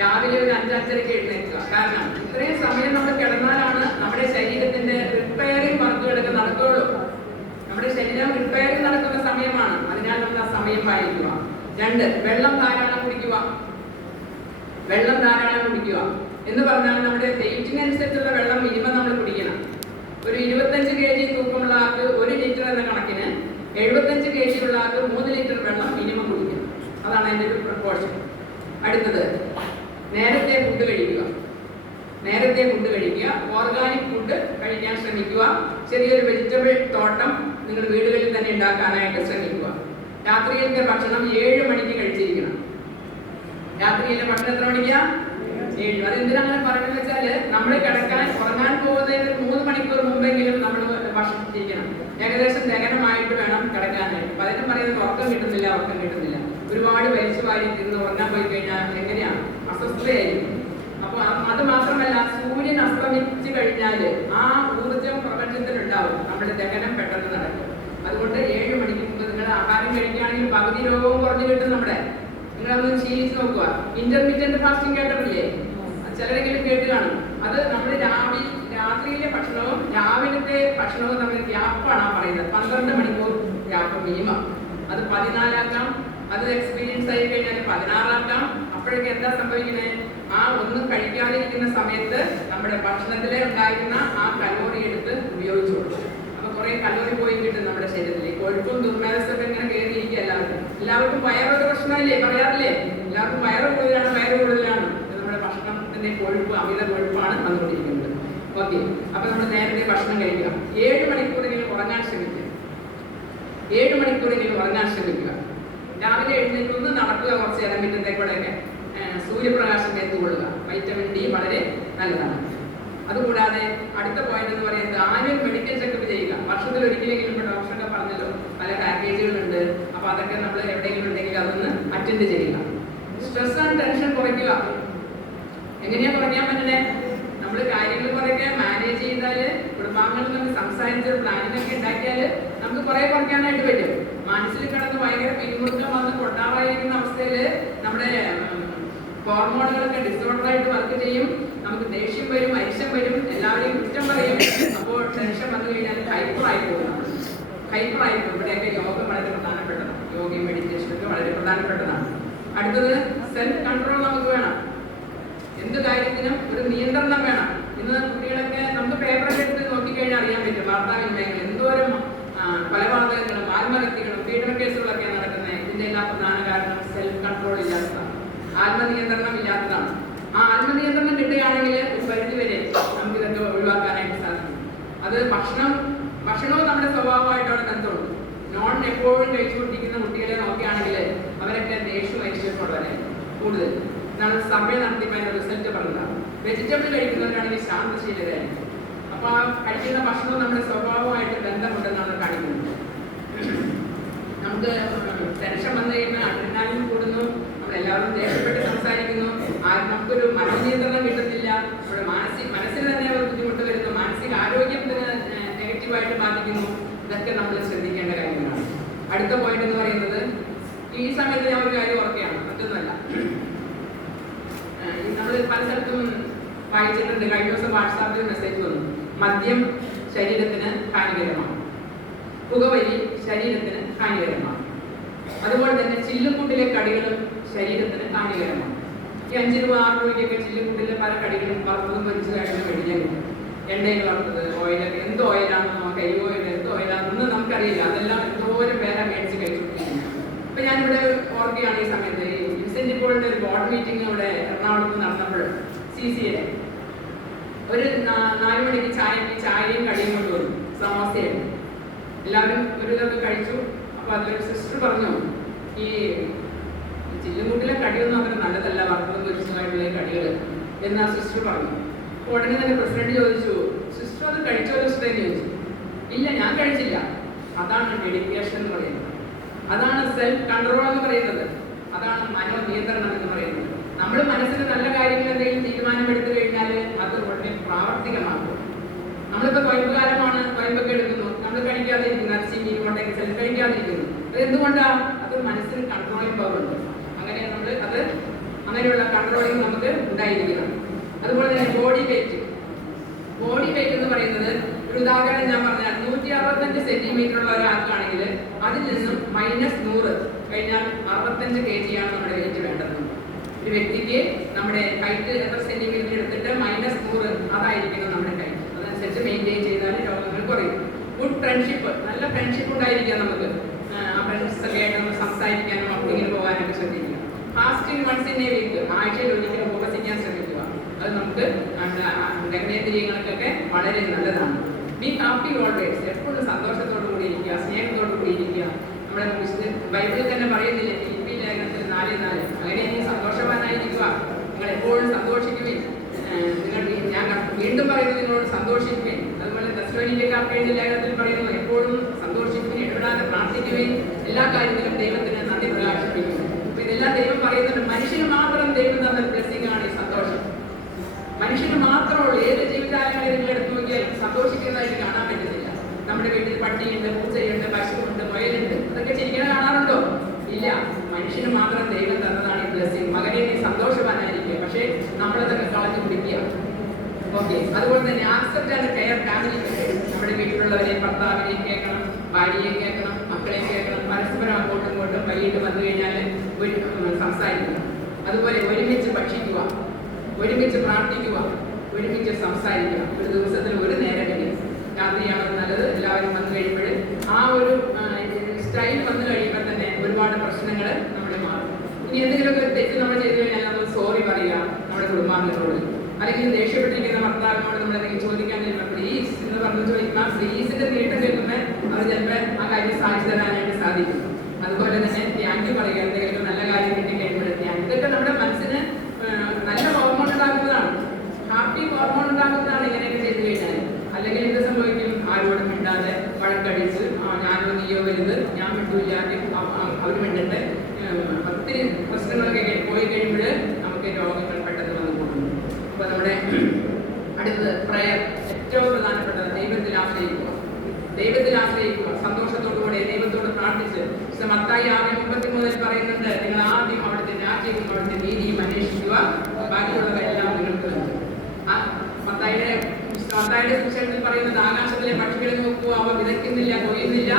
രാവിലെ ഒരു 5-5:30 എഴുന്നേൽക്കുക. കാരണം ഇത്രയും സമയം നമ്മൾ കിടന്നാലാണ് നമ്മുടെ ശരീരത്തിന്റെ റിപ്പയറിംഗ് വർക്കുകളൊക്കെ നടക്കുകയുള്ളൂ. നമ്മുടെ ശരീരം റിപ്പയറിംഗ് നടക്കുന്ന സമയമാണ്. അതിനാൽ നമ്മൾ ആ സമയം പാലിക്കുക. 2, വെള്ളം ധാരാളം കുടിക്കുക. വെള്ളം ധാരാളം കുടിക്കുക എന്ന് പറഞ്ഞാൽ നമ്മുടെ വെയിറ്റിനനുസരിച്ചുള്ള വെള്ളം മിനിമം നമ്മൾ കുടിക്കണം. ഒരു 25 kg തൂക്കമുള്ള ആൾക്ക് 1 ലിറ്റർ എന്ന കണക്കിന് 75 kg ഉള്ള ആൾക്ക് 3 ലിറ്റർ വെള്ളം മിനിമം കുടിക്കണം. അതാണ് അതിൻ്റെ ഒരു പ്രപ്പോർഷൻ. അടുത്തത്, നേരത്തെ ഫുഡ് കഴിക്കുക. നേരത്തെ ഫുഡ് കഴിക്കുക. ഓർഗാനിക് ഫുഡ് കഴിക്കാൻ ശ്രമിക്കുക. ചെറിയൊരു വെജിറ്റബിൾ തോട്ടം നിങ്ങൾ വീടുകളിൽ തന്നെ ഉണ്ടാക്കാനായിട്ട് ശ്രമിക്കുക. രാത്രിയിലത്തെ ഭക്ഷണം 7 മണിക്ക് കഴിച്ചിരിക്കണം. രാത്രിയിലെ ഭക്ഷണം എത്ര മണിക്കാ? 7. അതെന്തിനാണ് പറയുന്നത് വെച്ചാൽ നമ്മൾ ഉറങ്ങാൻ പോകുന്നതിന് 3 മണിക്കൂർ മുമ്പെങ്കിലും നമ്മൾ ഭക്ഷണിച്ചിരിക്കണം. ഏകദേശം ദഹനമായിട്ട് വേണം കിടക്കാനായിട്ട്. പലരും പറയുന്നത് ഉറക്കം കിട്ടുന്നില്ല. ഒരുപാട് വലിച്ചു വാരി തിന്ന് ഉറങ്ങാൻ പോയി കഴിഞ്ഞാൽ എങ്ങനെയാണ്? അസ്വസ്ഥതയായിരിക്കും. അപ്പോൾ അത് മാത്രമല്ല, സൂര്യൻ അസ്തമിച്ച് കഴിഞ്ഞാൽ ആ ഊർജം പ്രപഞ്ചത്തിലുണ്ടാവും. നമ്മുടെ ദഹനം പെട്ടെന്ന് നടക്കും. അതുകൊണ്ട് 7 മണിക്ക് മുമ്പ് നിങ്ങൾ ആഹാരം കഴിക്കുകയാണെങ്കിൽ പകുതി രോഗവും കുറഞ്ഞു കിട്ടും. നിങ്ങളതൊന്ന് ശീലിച്ച് നോക്കുക. ഇന്റർമീഡിയന്റ് ഫാസ്റ്റിംഗ് കേട്ടിട്ടില്ലേ? ചിലരെങ്കിലും കേട്ട് കാണും. അത് നമ്മൾ രാത്രിയിലെ ഭക്ഷണവും രാവിലത്തെ ഭക്ഷണവും തമ്മിൽ ഗ്യാപ്പാണ് പറയുന്നത്. 12 മണിക്കൂർ ഗ്യാപ്പ് മിനിമം. അത് 14 ആക്കാം, അത് എക്സ്പീരിയൻസ് ആയി കഴിഞ്ഞാൽ 16ആക്കാം. അപ്പോഴേക്കും എന്താ സംഭവിക്കുന്നത്? ആ ഒന്നും കഴിക്കാതിരിക്കുന്ന സമയത്ത് നമ്മുടെ ഭക്ഷണത്തിൽ ഉണ്ടായിരുന്ന ആ കലോറി എടുത്ത് ഉപയോഗിച്ചു കൊടുക്കും. അപ്പൊ കുറെ കലോറി പോയി കിട്ടും നമ്മുടെ ശരീരത്തിൽ. കൊഴുപ്പും ദുർമേധസ്സൊക്കെ ഇങ്ങനെ കയറിയിരിക്കുക എല്ലാവർക്കും വയറൊരു പ്രശ്നമല്ലേ, പറയാറില്ലേ? എല്ലാവർക്കും വയറ് കൂടുതലാണ്. നമ്മുടെ ഭക്ഷണത്തിന്റെ കൊഴുപ്പ്, അമിത കൊഴുപ്പാണ് വന്നുകൊണ്ടിരിക്കുന്നത്. ഓക്കെ, അപ്പൊ നമ്മൾ നേരത്തെ ഭക്ഷണം കഴിക്കുക. 7 മണിക്കൂറെങ്കിലും ഉറങ്ങാൻ ശ്രമിക്കുക. 7 മണിക്കൂറെങ്കിലും ഉറങ്ങാൻ ശ്രമിക്കുക. രാവിലെ എഴുന്നേറ്റ് നടക്കുക, കുറച്ച് നേരം മുറ്റത്തേക്കൂടെയൊക്കെ സൂര്യപ്രകാശം ഏറ്റുകൊള്ളുക. വൈറ്റമിൻ ഡി വളരെ നല്ലതാണ്. അതുകൂടാതെ അടുത്ത പോയിന്റ് എന്ന് പറയുന്നത് ആനുവൽ മെഡിക്കൽ ചെക്കപ്പ് ചെയ്യുക. വർഷത്തിൽ ഒരിക്കലെങ്കിലും. ഇപ്പോൾ ഡോക്ടറൊക്കെ പറഞ്ഞല്ലോ പല പാക്കേജുകളുണ്ട്. അപ്പൊ അതൊക്കെ നമ്മൾ എവിടെയെങ്കിലും ഉണ്ടെങ്കിൽ അതൊന്ന് അറ്റൻഡ് ചെയ്യുക. സ്ട്രെസ് ആൻഡ് ടെൻഷൻ കുറയ്ക്കുക. എങ്ങനെയാ കുറയ്ക്കാൻ പറ്റണേ? നമ്മൾ കാര്യങ്ങൾ കുറയ്ക്കുക മാനേജ് ചെയ്താൽ, കുടുംബാംഗങ്ങൾ നമ്മൾ സംസാരിച്ച് പ്ലാനിംഗ് ഒക്കെ ഉണ്ടാക്കിയാൽ നമുക്ക് കുറെ കുറയ്ക്കാനായിട്ട് പറ്റും. മനസ്സിൽ കിടന്ന് ഭയങ്കര പിരിമുറുക്കം വന്ന് കൊട്ടാറായിരിക്കുന്ന അവസ്ഥയിൽ നമ്മുടെ ഹോർമോണുകളൊക്കെ ഡിസോർഡർ ആയിട്ട് വർക്ക് ചെയ്യും. നമുക്ക് ദേഷ്യം വരും, അരിശം വരും, എല്ലാവരെയും കുറ്റം പറയും. അപ്പോൾ ടെൻഷൻ വന്നു കഴിഞ്ഞാൽ ഹൈപ്പറായി പോകും. ഇവിടെയൊക്കെ യോഗം വളരെ പ്രധാനപ്പെട്ടതാണ്. യോഗയും മെഡിറ്റേഷനൊക്കെ വളരെ പ്രധാനപ്പെട്ടതാണ്. അടുത്തത് സെൽഫ് കൺട്രോൾ നമുക്ക് വേണം. എന്ത് കാര്യത്തിനും ഒരു നിയന്ത്രണം വേണം. ഇന്ന് കുട്ടികളൊക്കെ നമുക്ക് പേപ്പറൊക്കെ എടുത്ത് നോക്കിക്കഴിഞ്ഞാൽ അറിയാൻ പറ്റും. വാർത്താവിനിമയങ്ങൾ എന്തോരം കൊലപാതകങ്ങളും ആത്മഹത്യകളും പീഡന കേസുകളൊക്കെ നടക്കുന്നത്. ഇതിന്റെ എല്ലാം പ്രധാന കാരണം സെൽഫ് കൺട്രോൾ ഇല്ലാത്തതാണ്, ആത്മനിയന്ത്രണം ഇല്ലാത്തതാണ്. ആ ആത്മനിയന്ത്രണം കിട്ടുകയാണെങ്കിൽ ഒരു പരിധിവരെ നമുക്ക് ഇതൊക്കെ ഒഴിവാക്കാനായിട്ട് സാധിക്കും. അത് ഭക്ഷണവും നമ്മുടെ സ്വഭാവമായിട്ടാണ് ബന്ധമുണ്ട്. നോൺ എപ്പോഴും കഴിച്ചുകൊണ്ടിരിക്കുന്ന കുട്ടികളെ നോക്കുകയാണെങ്കിൽ അവരൊക്കെ ദേഷ്യവും ഐശ്വര്യമുള്ളവരെ കൂടുതൽ. എന്നാണ് സർവേ നടത്തിയപ്പോൾ അതിന്റെ റിസൾട്ട് പറഞ്ഞതാണ്. വെജിറ്റബിൾ കഴിക്കുന്നവരാണെങ്കിൽ ശാന്തശീലരായിരിക്കും. അപ്പൊ ആ കഴിക്കുന്ന ഭക്ഷണവും നമ്മുടെ സ്വഭാവമായിട്ട് ബന്ധമുണ്ടെന്നാണ് കാണിക്കുന്നത്. നമുക്ക് ടെൻഷൻ വന്നു കഴിയുമ്പോൾ അഡ്രിനാലിൻ കൂടുന്നു, നമ്മളെല്ലാവരും ദേഷ്യപ്പെട്ട് സംസാരിക്കുന്നു, നമുക്കൊരു മനോനിയന്ത്രണം കിട്ടുന്നില്ല, നമ്മുടെ മനസ്സിന് തന്നെ ഒരു ബുദ്ധിമുട്ട് വരുന്നു, മാനസിക ആരോഗ്യത്തിന് നെഗറ്റീവായിട്ട് ബാധിക്കുന്നു. ഇതൊക്കെ നമ്മൾ ശ്രദ്ധിക്കേണ്ട കാര്യങ്ങളാണ്. അടുത്ത പോയിന്റ് എന്ന് പറയുന്നത്, ഈ സമയത്ത് ഞാൻ ഒരു കാര്യം ഓർക്കുകയാണ്, മറ്റൊന്നുമല്ല. നമ്മൾ പല സ്ഥലത്തും വായിച്ചിട്ടുണ്ട്. കഴിഞ്ഞ ദിവസം വാട്സാപ്പിൽ മെസ്സേജ് വന്നു, മദ്യം ശരീരത്തിന് ഹാനികരമാണ്, പുകവലി ശരീരത്തിന് ഹാനികരമാണ്, അതുപോലെ തന്നെ ചില്ലുകൂട്ടിലെ കടികളും ശരീരത്തിന് ഹാനികരമാണ്. ഈ 5 രൂപ 6 രൂപയ്ക്കൊക്കെ ചില്ലുകൂട്ടിലെ പല കടികളും വറുത്തതും പൊരിച്ചു കഴിഞ്ഞ് മേടിക്കാൻ കിട്ടും. എണ്ണയിൽ വറുത്തത്, ഓയിലൊക്കെ, എന്ത് ഓയിലാണെന്നോ കൈ ഓയിൽ എന്ത് ഓയിലാണെന്നൊന്നും നമുക്കറിയില്ല. അതെല്ലാം എന്തോരം പേരെ മേടിച്ച് കഴിച്ചുകൊണ്ടിരിക്കുന്നു. ഇപ്പൊ ഞാനിവിടെ ഓർക്കുകയാണ് ഈ സമയത്ത് വിൻസെന്റ് പോളിന്റെ ഒരു ബോർഡ് മീറ്റിംഗ് ഇവിടെ എറണാകുളത്ത് നടന്നപ്പോൾ CCA ഒരു 4 മണിക്ക് ചായയും കടിയും കൊണ്ടുവന്നു, സമോസയായിട്ട്. എല്ലാവരും ഒരു ഇതൊക്കെ കഴിച്ചു. അപ്പൊ അതിലൊരു സിസ്റ്റർ പറഞ്ഞു, ഈ ചില്ലുകൂട്ടിലെ കടിയൊന്നും അത്ര നല്ലതല്ല, വറുത്തതും പൊരിച്ചതുമായിട്ടുള്ള കടികൾ എന്ന് ആ സിസ്റ്റർ പറഞ്ഞു. ഉടനെ തന്നെ പ്രസിഡന്റ് ചോദിച്ചു, സിസ്റ്റർ അത് കഴിച്ചോ സിസ്റ്റർ എന്ന് ചോദിച്ചു. ഇല്ല, ഞാൻ കഴിച്ചില്ല. അതാണ് ഡെഡിക്കേഷൻ എന്ന് പറയുന്നത്, അതാണ് സെൽഫ് കൺട്രോൾ എന്ന് പറയുന്നത്, അതാണ് മനോനിയന്ത്രണം എന്ന് പറയുന്നത്. നമ്മൾ മനസ്സിന് നല്ല കാര്യങ്ങൾ എന്തെങ്കിലും തീരുമാനമെടുത്തു കഴിഞ്ഞാൽ അത് ഉടനെ പ്രാവർത്തികമാക്കും. നമ്മളിപ്പോൾ കൊയമ്പുകാലമാണ്, കൊയമ്പൊക്കെ എടുക്കുന്നു, നമ്മൾ കഴിക്കാതിരിക്കുന്നു, ഇറച്ചി മീൻ കൊണ്ടൊക്കെ ചിലർ കഴിക്കാതിരിക്കുന്നു. അത് എന്തുകൊണ്ടാണ്? അത് മനസ്സിന് കൺട്രോളിംഗ് പവർ ഉണ്ട്. അങ്ങനെ നമ്മൾ അത് അങ്ങനെയുള്ള കൺട്രോളിംഗ് നമുക്ക് ഉണ്ടായിരിക്കണം. അതുപോലെ തന്നെ ബോഡി വെയിറ്റ് എന്ന് പറയുന്നത് ഒരു ഉദാഹരണം ഞാൻ പറഞ്ഞാൽ, 165 സെന്റിമീറ്റർ ഉള്ള ഒരാൾക്കാണെങ്കിൽ അതിൽ നിന്നും -100 കഴിഞ്ഞാൽ 65 kg ആണ് നമ്മുടെ വെയിറ്റ് വേണ്ടത്. ഒരു വ്യക്തിക്ക് നമ്മുടെ ഹൈറ്റ് എത്ര സെന്റിമീറ്റർ എടുത്തിട്ട് -100 അതായിരിക്കണം നമ്മുടെ ഹൈറ്റ്. അതനുസരിച്ച് മെയിൻറ്റെയിൻ ചെയ്താൽ രോഗങ്ങൾ കുറയും. ഗുഡ് ഫ്രണ്ട്ഷിപ്പ്, നല്ല ഫ്രണ്ട്ഷിപ്പ് ഉണ്ടായിരിക്കാം നമുക്ക്. ആ ഫ്രണ്ട്സൊക്കെ ആയിട്ട് നമ്മൾ സംസാരിക്കാനും ഔട്ടിങ്ങിന് പോകാനൊക്കെ ശ്രദ്ധിക്കുക. Fasting once in a week, ആഴ്ചയിൽ ഒരിക്കലും ഉപവസിക്കാൻ ശ്രമിക്കുക. അത് നമുക്ക് ദഹനേന്ദ്രിയങ്ങൾക്കൊക്കെ വളരെ നല്ലതാണ്. ബി ഹാപ്പി ഓൾവേസ്, എപ്പോഴും സന്തോഷത്തോടു കൂടി ഇരിക്കുക, സ്നേഹത്തോടു കൂടി ഇരിക്കുക. നമ്മുടെ ബൈബിളിൽ തന്നെ പറയുന്നില്ലേ, ഫിലിപ്പി ലേഖനത്തിൽ 4:4, അങ്ങനെ നീ സന്തോഷവാനായിരിക്കുക, നിങ്ങൾ എപ്പോഴും സന്തോഷിക്കുവിൻ. ഞാൻ വീണ്ടും പറയുന്നത് നിങ്ങളോട് സന്തോഷിക്കുവിൻ. അതുപോലെ തെസ്സലോനിക്കക്കാർക്ക് എഴുതിയ ലേഖനത്തിൽ പറയുന്നു, എപ്പോഴും സന്തോഷിക്കുവിൻ, ഇടപെടാതെ പ്രാർത്ഥിക്കുവിൻ, എല്ലാ കാര്യത്തിലും ദൈവത്തിന് നന്ദി പ്രകാശിപ്പിക്കും. അപ്പൊ ഇതെല്ലാം ദൈവം പറയുന്നുണ്ട്. മനുഷ്യന് മാത്രം ദൈവം തന്ന ബ്ലെസ്സിംഗ് ആണ് ഈ സന്തോഷം. മനുഷ്യന് മാത്രമുള്ളൂ. ഏത് ജീവിതാലയങ്ങളെ നിങ്ങൾ എടുത്തു നോക്കിയാലും സന്തോഷിക്കുന്നതായിട്ട് കാണാൻ പറ്റുന്നില്ല. നമ്മുടെ വീട്ടിൽ പട്ടിയുണ്ട്, പൂച്ചയുണ്ട്, പശുവുണ്ട്, മുയലുണ്ട്, അതൊക്കെ ശരിക്കും കാണാറുണ്ടോ? ഇല്ല. മനുഷ്യന് മാത്രം ദൈവം തന്നതാണ് ഈ ബ്ലെസ്സിംഗ്. മകനെ നീ സന്തോഷവാനായിരിക്കുക, പക്ഷേ നമ്മളതൊക്കെ കളഞ്ഞു കുടിക്കുക. ഓക്കെ, അതുപോലെ തന്നെ ആക്സെപ്റ്റ് ആൻഡ് കെയർ ഫാമിലി. നമ്മുടെ വീട്ടിലുള്ളവരെ, ഭർത്താവിനെ കേൾക്കണം, ഭാര്യയെ കേൾക്കണം, മക്കളെ കേൾക്കണം, പരസ്പരം അങ്ങോട്ടും ഇങ്ങോട്ടും വൈകിട്ട് വന്നു കഴിഞ്ഞാൽ സംസാരിക്കണം. അതുപോലെ ഒരുമിച്ച് ഭക്ഷിക്കുക, ഒരുമിച്ച് പ്രാർത്ഥിക്കുക, ഒരുമിച്ച് സംസാരിക്കുക. ഒരു ദിവസത്തിൽ ഒരു നേരമെങ്കിലും, രാത്രിയാണ് നല്ലത്. എല്ലാവരും വന്നു കഴിയുമ്പോൾ ആ ഒരു സ്റ്റൈൽ വന്നു കഴിയുമ്പോൾ തന്നെ ഒരുപാട് പ്രശ്നങ്ങൾ നമ്മുടെ മാറും. ഇനി എന്തെങ്കിലുമൊക്കെ ഒരു തെറ്റ് നമ്മൾ ചെയ്തു കഴിഞ്ഞാൽ നമ്മൾ സോറി പറയുക നമ്മുടെ കുടുംബാംഗങ്ങളോട്. അല്ലെങ്കിൽ ദേഷ്യപ്പെട്ടിരിക്കുന്ന ഭർത്താവിനോട് നമ്മൾ എന്തെങ്കിലും ചോദിക്കാൻ കഴിയുമ്പോൾ പ്ലീസ് എന്ന് പറഞ്ഞ് ചോദിക്കുമ്പോൾ ആ പ്ലീസിന്റെ നീട്ടം കേൾക്കുമ്പോൾ അത് ചിലപ്പോൾ ആ കാര്യം സാധിച്ചു തരാനായിട്ട് സാധിക്കും. അതുപോലെ തന്നെ ത്യാഗി പറയുക, എന്തെങ്കിലും നല്ല കാര്യം കിട്ടി കഴിയുമ്പോൾ ത്യാഗി. ഇതൊക്കെ നമ്മുടെ മനസ്സിന് നല്ല ഹോർമോൺ ഉണ്ടാക്കുന്നതാണ്, ഹാപ്പി ഹോർമോൺ ഉണ്ടാക്കുന്നതാണ് ഇങ്ങനെയൊക്കെ ചെയ്തു കഴിഞ്ഞാൽ. അല്ലെങ്കിൽ എന്ത് സംഭവിക്കും? ആരോടും മിണ്ടാതെ വഴക്കടിച്ച് ഞാനോ നീയോ വലുത്, ഞാൻ വിട്ടൂല്ലാതെ അവർ മിണ്ടട്ടെ, ഒത്തിരി പ്രശ്നങ്ങളൊക്കെ പോയി കഴിയുമ്പോൾ നമുക്ക് രോഗങ്ങൾ പെട്ടെന്ന് വന്നു പോകുന്നു. അപ്പോൾ നമ്മുടെ അടുത്തത് പ്രയർ, ഏറ്റവും പ്രധാനപ്പെട്ടത് ദൈവത്തിൽ ആശ്രയിക്കുക. ദൈവത്തിൽ ആശ്രയിക്കുക, സന്തോഷത്തോടുകൂടെ ദൈവത്തോട് പ്രാർത്ഥിച്ച്. മത്തായി 6:33 പറയുന്നുണ്ട്, നിങ്ങൾ ആദ്യം അവിടുത്തെ രാജ്യവും അവിടുത്തെ നീതിയും അന്വേഷിക്കുക, ബാക്കിയുള്ളതെല്ലാം നിങ്ങൾക്ക്. മത്തായിയുടെ സുവിശേഷത്തിൽ പറയുന്നത്, ആകാശത്തിലെ പക്ഷികളെ നോക്കുക, അവ വിതയ്ക്കുന്നില്ല, കൊയ്യുന്നില്ല,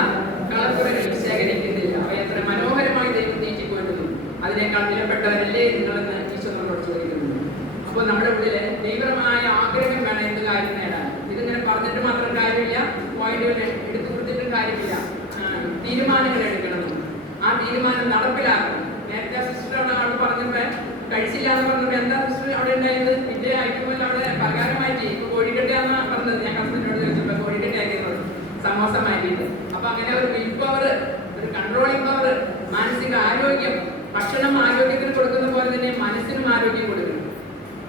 കളപ്പുരകളിൽ ശേഖരിക്കുന്നില്ല, അവ എത്ര മനോഹരമായി ദൈവം തീറ്റിക്കൊള്ളുന്നു, അതിനേക്കാൾ വിലപ്പെട്ടവരല്ലേ നിങ്ങളെന്ന് ഈശോ നമ്മളോട് ചോദിക്കുന്നു. അപ്പോൾ നമ്മുടെ ഉള്ളിൽ തീവ്രമായ ആഗ്രഹം വേണം എന്ത് കാര്യം നേടാൻ. ഇതിങ്ങനെ പറഞ്ഞിട്ട് മാത്രം കാര്യമില്ല, പോയിന്റുകൾ എടുത്തു കൊടുത്തിട്ടും കാര്യമില്ല. തീരുമാനങ്ങൾ എടുക്കണം, ആ തീരുമാനം നടപ്പിലാക്കണം. നേരത്തെ സിസ്റ്റർ അവിടെ പറഞ്ഞപ്പോൾ കഴിച്ചില്ല എന്ന് പറഞ്ഞപ്പോൾ എന്താ സിസ്റ്റർ അവിടെ ഉണ്ടായത്? പിന്നെ അയക്കുമ്പോൾ അവിടെ പലഹാരം മാറ്റി, ഇപ്പൊ കോഴിക്കട്ടയാന്ന് പറഞ്ഞത്. ഞാൻ ഹസ്ബൻഡിനോട് ചോദിച്ചപ്പോൾ കോഴിക്കട്ട ആക്കിയത് സമോസ മാറ്റിയിട്ട്. അപ്പൊ അങ്ങനെ ഒരു വിൽ പവർ, ഒരു കൺട്രോളിംഗ് പവർ, മാനസിക ആരോഗ്യം. ഭക്ഷണം ആരോഗ്യത്തിന് കൊടുക്കുന്ന പോലെ തന്നെ മനസ്സിനും ആരോഗ്യം കൊടുക്കണം.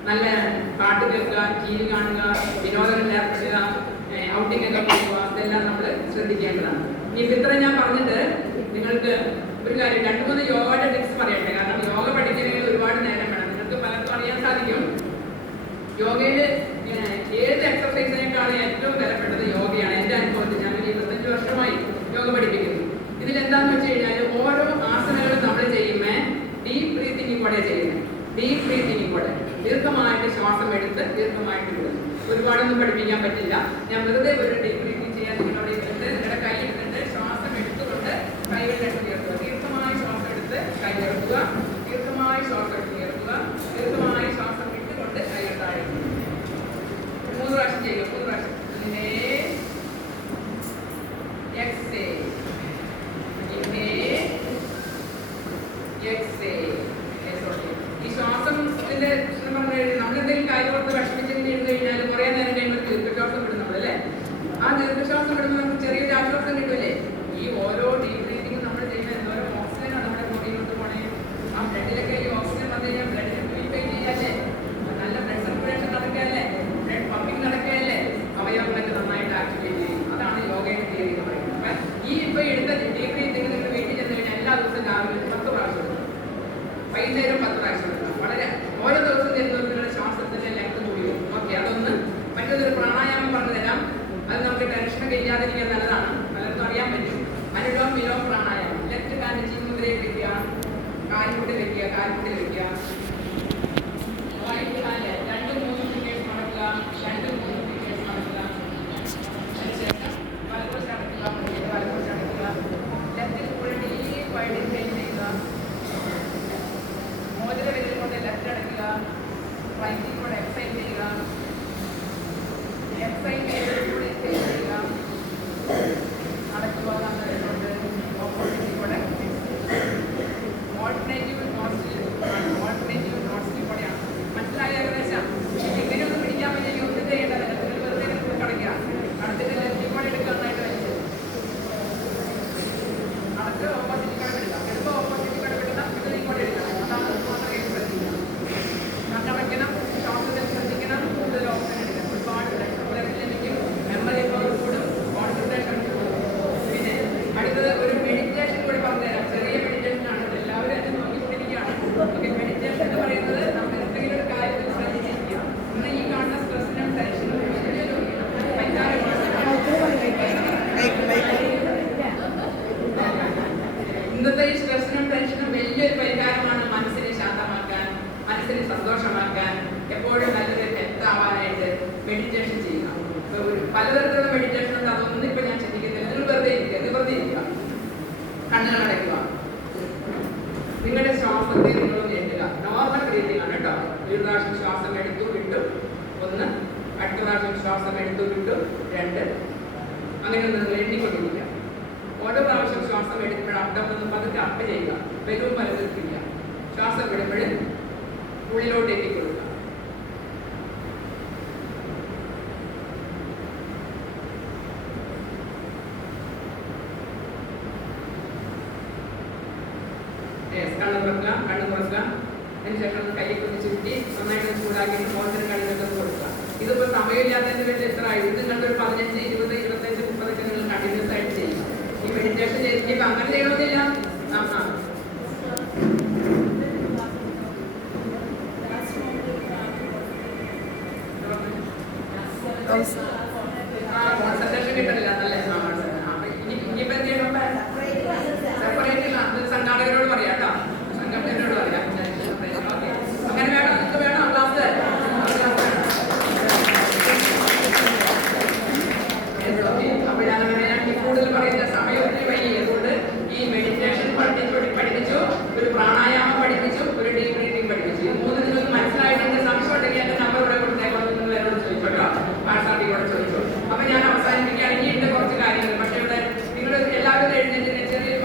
നല്ല പാട്ട് കേൾക്കുക, ടി വി കാണുക, വിനോദങ്ങളിൽ ഏർപ്പെടുക, ഔട്ടിംഗ് ഒക്കെ പോകുക, ഇതെല്ലാം നമ്മൾ ശ്രദ്ധിക്കേണ്ടതാണ്. ഇനി ഇത്ര ഞാൻ പറഞ്ഞിട്ട് നിങ്ങൾക്ക് ഒരു കാര്യം 2-3 യോഗയുടെ ടിപ്സ് പറയട്ടെ. കാരണം യോഗ പഠിക്കുന്നതിൽ ഒരുപാട് നേരം വേണം. നിങ്ങൾക്ക് പലർക്കും അറിയാൻ സാധിക്കും, യോഗയിൽ ഏത് എക്സർസൈസിനേക്കാളും ഏറ്റവും വിലപ്പെട്ടത് യോഗയാണ്. എൻ്റെ അനുഭവത്തിൽ ഞാൻ 25 വർഷമായി യോഗ പഠിപ്പിക്കുന്നു. ഇതിലെന്താന്ന് വെച്ച് കഴിഞ്ഞാൽ ഓരോ ആസനങ്ങളും നമ്മൾ ചെയ്യുമ്പോൾ ഡീപ് ബ്രീത്തിങ് കൂടെ ചെയ്യുന്നത്. ഡീപ് ബ്രീത്തിങ് കൂടെ ദീർഘമായിട്ട് ശ്വാസം എടുത്ത് ദീർഘമായിട്ട് വിടുന്നു. ഒരുപാടൊന്നും പഠിപ്പിക്കാൻ പറ്റില്ല. ഞാൻ വെറുതെ ഒരു ഡീപ് ബ്രീത്തിങ് ചെയ്യാൻ നിങ്ങളവിടെ ഇരുന്നിട്ട് നിങ്ങളുടെ കൈ എടുത്തിട്ട് ശ്വാസം എടുത്തുകൊണ്ട് കൈകളിലേക്ക് ഉയർത്തുക. ദീർഘമായി ശ്വാസം എടുത്ത് കൈ ഉയർത്തുക, ദീർഘമായി ശ്വാസം എടുത്ത് ഉയർത്തുക, ദീർഘമായി ശ്വാസം വിട്ടുകൊണ്ട് കൈകൾ താഴെ 3 പ്രാവശ്യം ചെയ്യുക. 3 പ്രാവശ്യം. Exhale. Inhale. Exhale. ഈ ശ്വാസത്തിന്റെ നമ്മളെന്തെങ്കിലും കാര്യം ഓർത്ത് വിഷമിച്ചിട്ട് ഇരുന്ന് കഴിഞ്ഞാൽ കുറെ നേരം കഴിയുമ്പോൾ ദീർഘശ്വാസം വിടും നമ്മളല്ലേ. ആ ദീർഘശ്വാസം വിടുമ്പോൾ നമുക്ക് ചെറിയൊരു ആശ്വാസം കിട്ടുമല്ലേ. ഈ ഓരോ ഡീപ് ബ്രീത്തിങ്ങും നമ്മൾ ചെയ്യുമ്പോൾ എന്തോരം ഓക്സിജനാണ് നമ്മുടെ ബോഡിയിലോട്ട് പോണേ. ആ ബ്ലഡിലൊക്കെ ഈ ഓക്സിജൻ വന്നു കഴിഞ്ഞാൽ ബ്ലഡിനെ പ്യൂരിഫൈ ചെയ്യാല്ലേ, നല്ല ബ്ലഡ് സർക്കുലേഷൻ നടക്കുകയല്ലേ, ബ്ലഡ് പമ്പിങ് നടക്കുകയല്ലേ, അവയവങ്ങളൊക്കെ നന്നായിട്ട് ആക്ടിവേറ്റ് ചെയ്യും. അതാണ് യോഗയുടെ തിയറി എന്ന് പറയുന്നത്. ഈ ഇപ്പൊ എടുത്ത ഡീപ് ബ്രീത്തിങ് നിങ്ങൾ വീട്ടിൽ ചെന്ന് കഴിഞ്ഞാൽ എല്ലാ ദിവസവും രാവിലെ 10 പ്രാവശ്യം എടുക്കും, വൈകുന്നേരം 10 പ്രാവശ്യം എടുക്കും. വളരെ ഓരോ ദിവസം ചെയ്യുന്നത് നിങ്ങളുടെ ശ്വാസത്തിന്റെ ലെങ്ത് കൂടി വരും. ഓക്കെ, അതൊന്ന്. മറ്റൊരു പ്രാണായാമം പറഞ്ഞു തരാം. അത് നമുക്ക് ടെൻഷനൊക്കെ ഇല്ലാതിരിക്കാൻ നല്ലതാണ്, പലർക്കും അറിയാൻ പറ്റും. അനുലോം വിലോം പ്രാണായാമം. ലെഫ്റ്റ് ഹാൻഡ് ചിന്മുദ്രയിൽ വെക്കുക, കാൽമുട്ടിൽ വെക്കുക, കാൽമുട്ടിൽ വെക്കുക. റൈറ്റ് ഹാൻഡ് 2-3 ഫിംഗേഴ്സ് മടക്കുക, 2-3 ഫിംഗേഴ്സ് മടക്കുക. അതിനുശേഷം വലതുവശം അടയ്ക്കുക, വലതുവശം അടയ്ക്കുക. ലെഫ്റ്റിൽ കൂടെ ഡീപ്പായിട്ട് ഇൻഹേൽ ചെയ്യുക. മോതിര വിരൽ കൊണ്ട് ലെഫ്റ്റ് അടയ്ക്കുക, റൈറ്റിൽ കൂടെ എക്സൈൽ ചെയ്യുക, എക്സൈൽ ചെയ്തതിലൂടെ ഇൻഹേൽ ചെയ്യുക, അടയ്ക്കുക. കൊണ്ട് ഓപ്പോസിറ്റിൽ കൂടെ ഓൾട്ടർനേറ്റീവ് നോട്ട്സിൽ കൂടെയാണ്. മനസ്സിലായ ഏകദേശം? ഇങ്ങനെയൊന്നും പിടിക്കാൻ പറ്റിയ ഒന്നും ചെയ്യേണ്ടതല്ല. നിങ്ങൾ വെറുതെ കടയ്ക്കുക, അടുത്തിട്ട് ലെഫ്റ്റിൽ കൂടെ എടുക്കുക, നന്നായിട്ട് വലിച്ച് അടച്ച് ഓപ്പോസിറ്റിൽ കൂടെ വിടുക. ചിലപ്പോൾ ഓപ്പോസിറ്റിൽ കൂടെ വിടണം, ഇതിൽ കൂടെ എടുക്കണം. അതാണ് മാത്രമേ ശ്രദ്ധിക്കുക. കണ്ണടയ്ക്കണം, ശ്വാസത്തിൽ ശ്രദ്ധിക്കണം, കൂടുതൽ ഓപ്ഷൻ എടുക്കണം. ഒരുപാട് ലഭിക്കും, മെമ്മറി പവർ കൂടും, കോൺസെൻട്രേഷൻ കൂടും. പിന്നെ അടുത്തത് ഒരു മെഡിറ്റേഷൻ കൂടി പറഞ്ഞുതരാം. ചെറിയ മെഡിറ്റേഷനാണ്, എല്ലാവരും എന്നെ നോക്കിക്കൊണ്ടിരിക്കുകയാണ്. ഓക്കെ, മെഡിറ്റേഷൻ എന്ന് പറയുന്നത് നമ്മൾ എന്തെങ്കിലും ഒരു കാര്യത്തിൽ ശ്രദ്ധിച്ചിരിക്കുക. ഇന്ന് ഈ കാണുന്ന സ്ട്രെസ്സിനും ടെൻഷനും ഇന്നത്തെ ഈ സ്ട്രെസ്സിനും ടെൻഷനും വലിയൊരു പരിഹാരമാണ്. മനസ്സിനെ ശാന്തമാക്കാൻ, മനസ്സിനെ സന്തോഷമാക്കാൻ, എപ്പോഴും നല്ലൊരു ഹെൽത്ത് ആവാനായിട്ട് മെഡിറ്റേഷൻ ചെയ്യുക. പലതരത്തിലുള്ള മെഡിറ്റേഷൻ ഉണ്ട്, അതൊന്നും ഇപ്പൊ ഞാൻ ചിന്തിക്കുന്നില്ല. നിങ്ങൾ വെറുതെ ഇരിക്കുക. കണ്ണുകൾ അടയ്ക്കുക. നിങ്ങളുടെ ശ്വാസത്തെ നിങ്ങളൊന്ന് എണ്ണുക. നോർമൽ ബ്രീതിങ് ആണ് കേട്ടോ. ഒരു പ്രാവശ്യം ശ്വാസം എടുത്തു വിട്ടു, 1, അടുത്ത പ്രാവശ്യം ശ്വാസം എടുത്തു വിട്ടു, 2, അങ്ങനെ ഒന്ന് നിങ്ങൾ എണ്ണിക്കൊണ്ടിരിക്കുക. ഓരോ പ്രാവശ്യം ശ്വാസം എടുക്കുമ്പോൾ അബ്ഡോമൻ പതുക്കെ അപ്പ് ചെയ്യുക, വരും വലതിരിക്കുക. ശ്വാസം വിടുമ്പോൾ ഉള്ളിലോട്ട് എത്തിക്കൊടുക്കുക. കണ്ണ് തുറക്കുക, കണ്ണ് തുറക്കുക. അതിനുശേഷം കൈയൊക്കെ ഒന്ന് ചുറ്റി നന്നായിട്ട് ചൂടാക്കിയിട്ട് മോശം കണ്ണിനൊക്കെ കൊടുക്കുക. ഇതിപ്പോ സമയമില്ലാത്തതിന്റെ പേരിൽ എത്ര ആയി? ഇത് കണ്ടൊരു 15, 20, 25, 30 നിങ്ങൾ കണ്ടിന്യൂസ് ആയിട്ട് ചെയ്യും. ഈ മെഡിറ്റേഷൻ ചെയ്തിട്ട് അങ്ങനെ ചെയ്യണമെന്നില്ല. കോൺസെൻട്രേഷൻ കിട്ടില്ല എന്നല്ലേ? ഇനിയിപ്പോ എന്ത് ചെയ്യണം? സെപ്പറേറ്റ് ഇല്ല. അത് സംഘാടകരോട് പറയാം കേട്ടോ, സംഘടനയോട് പറയാം. അങ്ങനെ വേണം, നിങ്ങൾക്ക് വേണം ക്ലാസ്. അപ്പൊ ഞാൻ കൂടുതൽ പറയുന്ന സമയം ഒത്തിരി വൈകി. അതുകൊണ്ട് ഈ മെഡിറ്റേഷൻ പഠിപ്പിച്ചു, ഒരു പ്രാണായാമം പഠിപ്പിച്ചു, ഒരു ഡീപ് ബ്രീതിങ് പഠിപ്പിച്ചു. ഈ 3 നിങ്ങൾക്ക് മനസ്സിലായിട്ടുണ്ട്. സംശയം ഉണ്ടെങ്കിൽ എന്റെ നമ്പർ ഇവിടെ കൊടുത്തേക്കാം, നിങ്ങൾ എന്നോട് ചോദിച്ചോട്ടോ, വാട്സാപ്പിലൂടെ ചോദിച്ചോ. അപ്പൊ ഞാൻ അവസാനിപ്പിക്കാൻ ഇനിയുണ്ട് കുറച്ച് കാര്യങ്ങൾ. പക്ഷെ ഇവിടെ നിങ്ങൾ എല്ലാവരും എഴുന്നേറ്റ് ചെറിയൊരു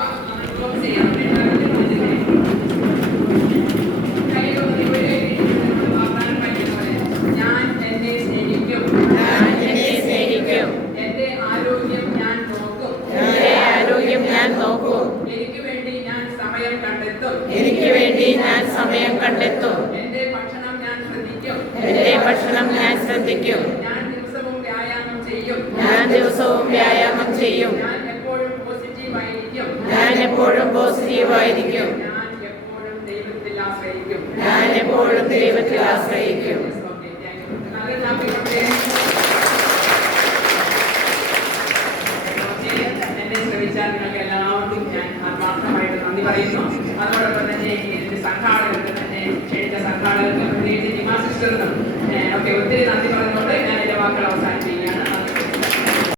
ചെയ്യാം. ഞാൻ എന്നെ സ്നേഹിക്കും, എന്റെ ആരോഗ്യം ഞാൻ നോക്കും, എനിക്ക് വേണ്ടി ഞാൻ സമയം കണ്ടെത്തും, എന്റെ ഭക്ഷണം ഞാൻ ശ്രദ്ധിക്കും, ഞാൻ ദിവസവും വ്യായാമം ചെയ്യും, ഞാൻ എപ്പോഴും പോസിറ്റീവായിരിക്കും, ഞാൻ എപ്പോഴും ദൈവത്തിൽ ആശ്രയിക്കും. എന്നെ ശ്രമിച്ചാൽ നിങ്ങൾക്ക് എല്ലാവർക്കും ഞാൻ ആത്മാർത്ഥമായിട്ട് നന്ദി പറയുന്നു. അതോടൊപ്പം തന്നെ എന്റെ സംഘാടകർക്ക് തന്നെ ക്ഷണിച്ച സംഘാടകർക്ക് പ്രത്യേകിച്ച് നിമാ സിസ്റ്റർ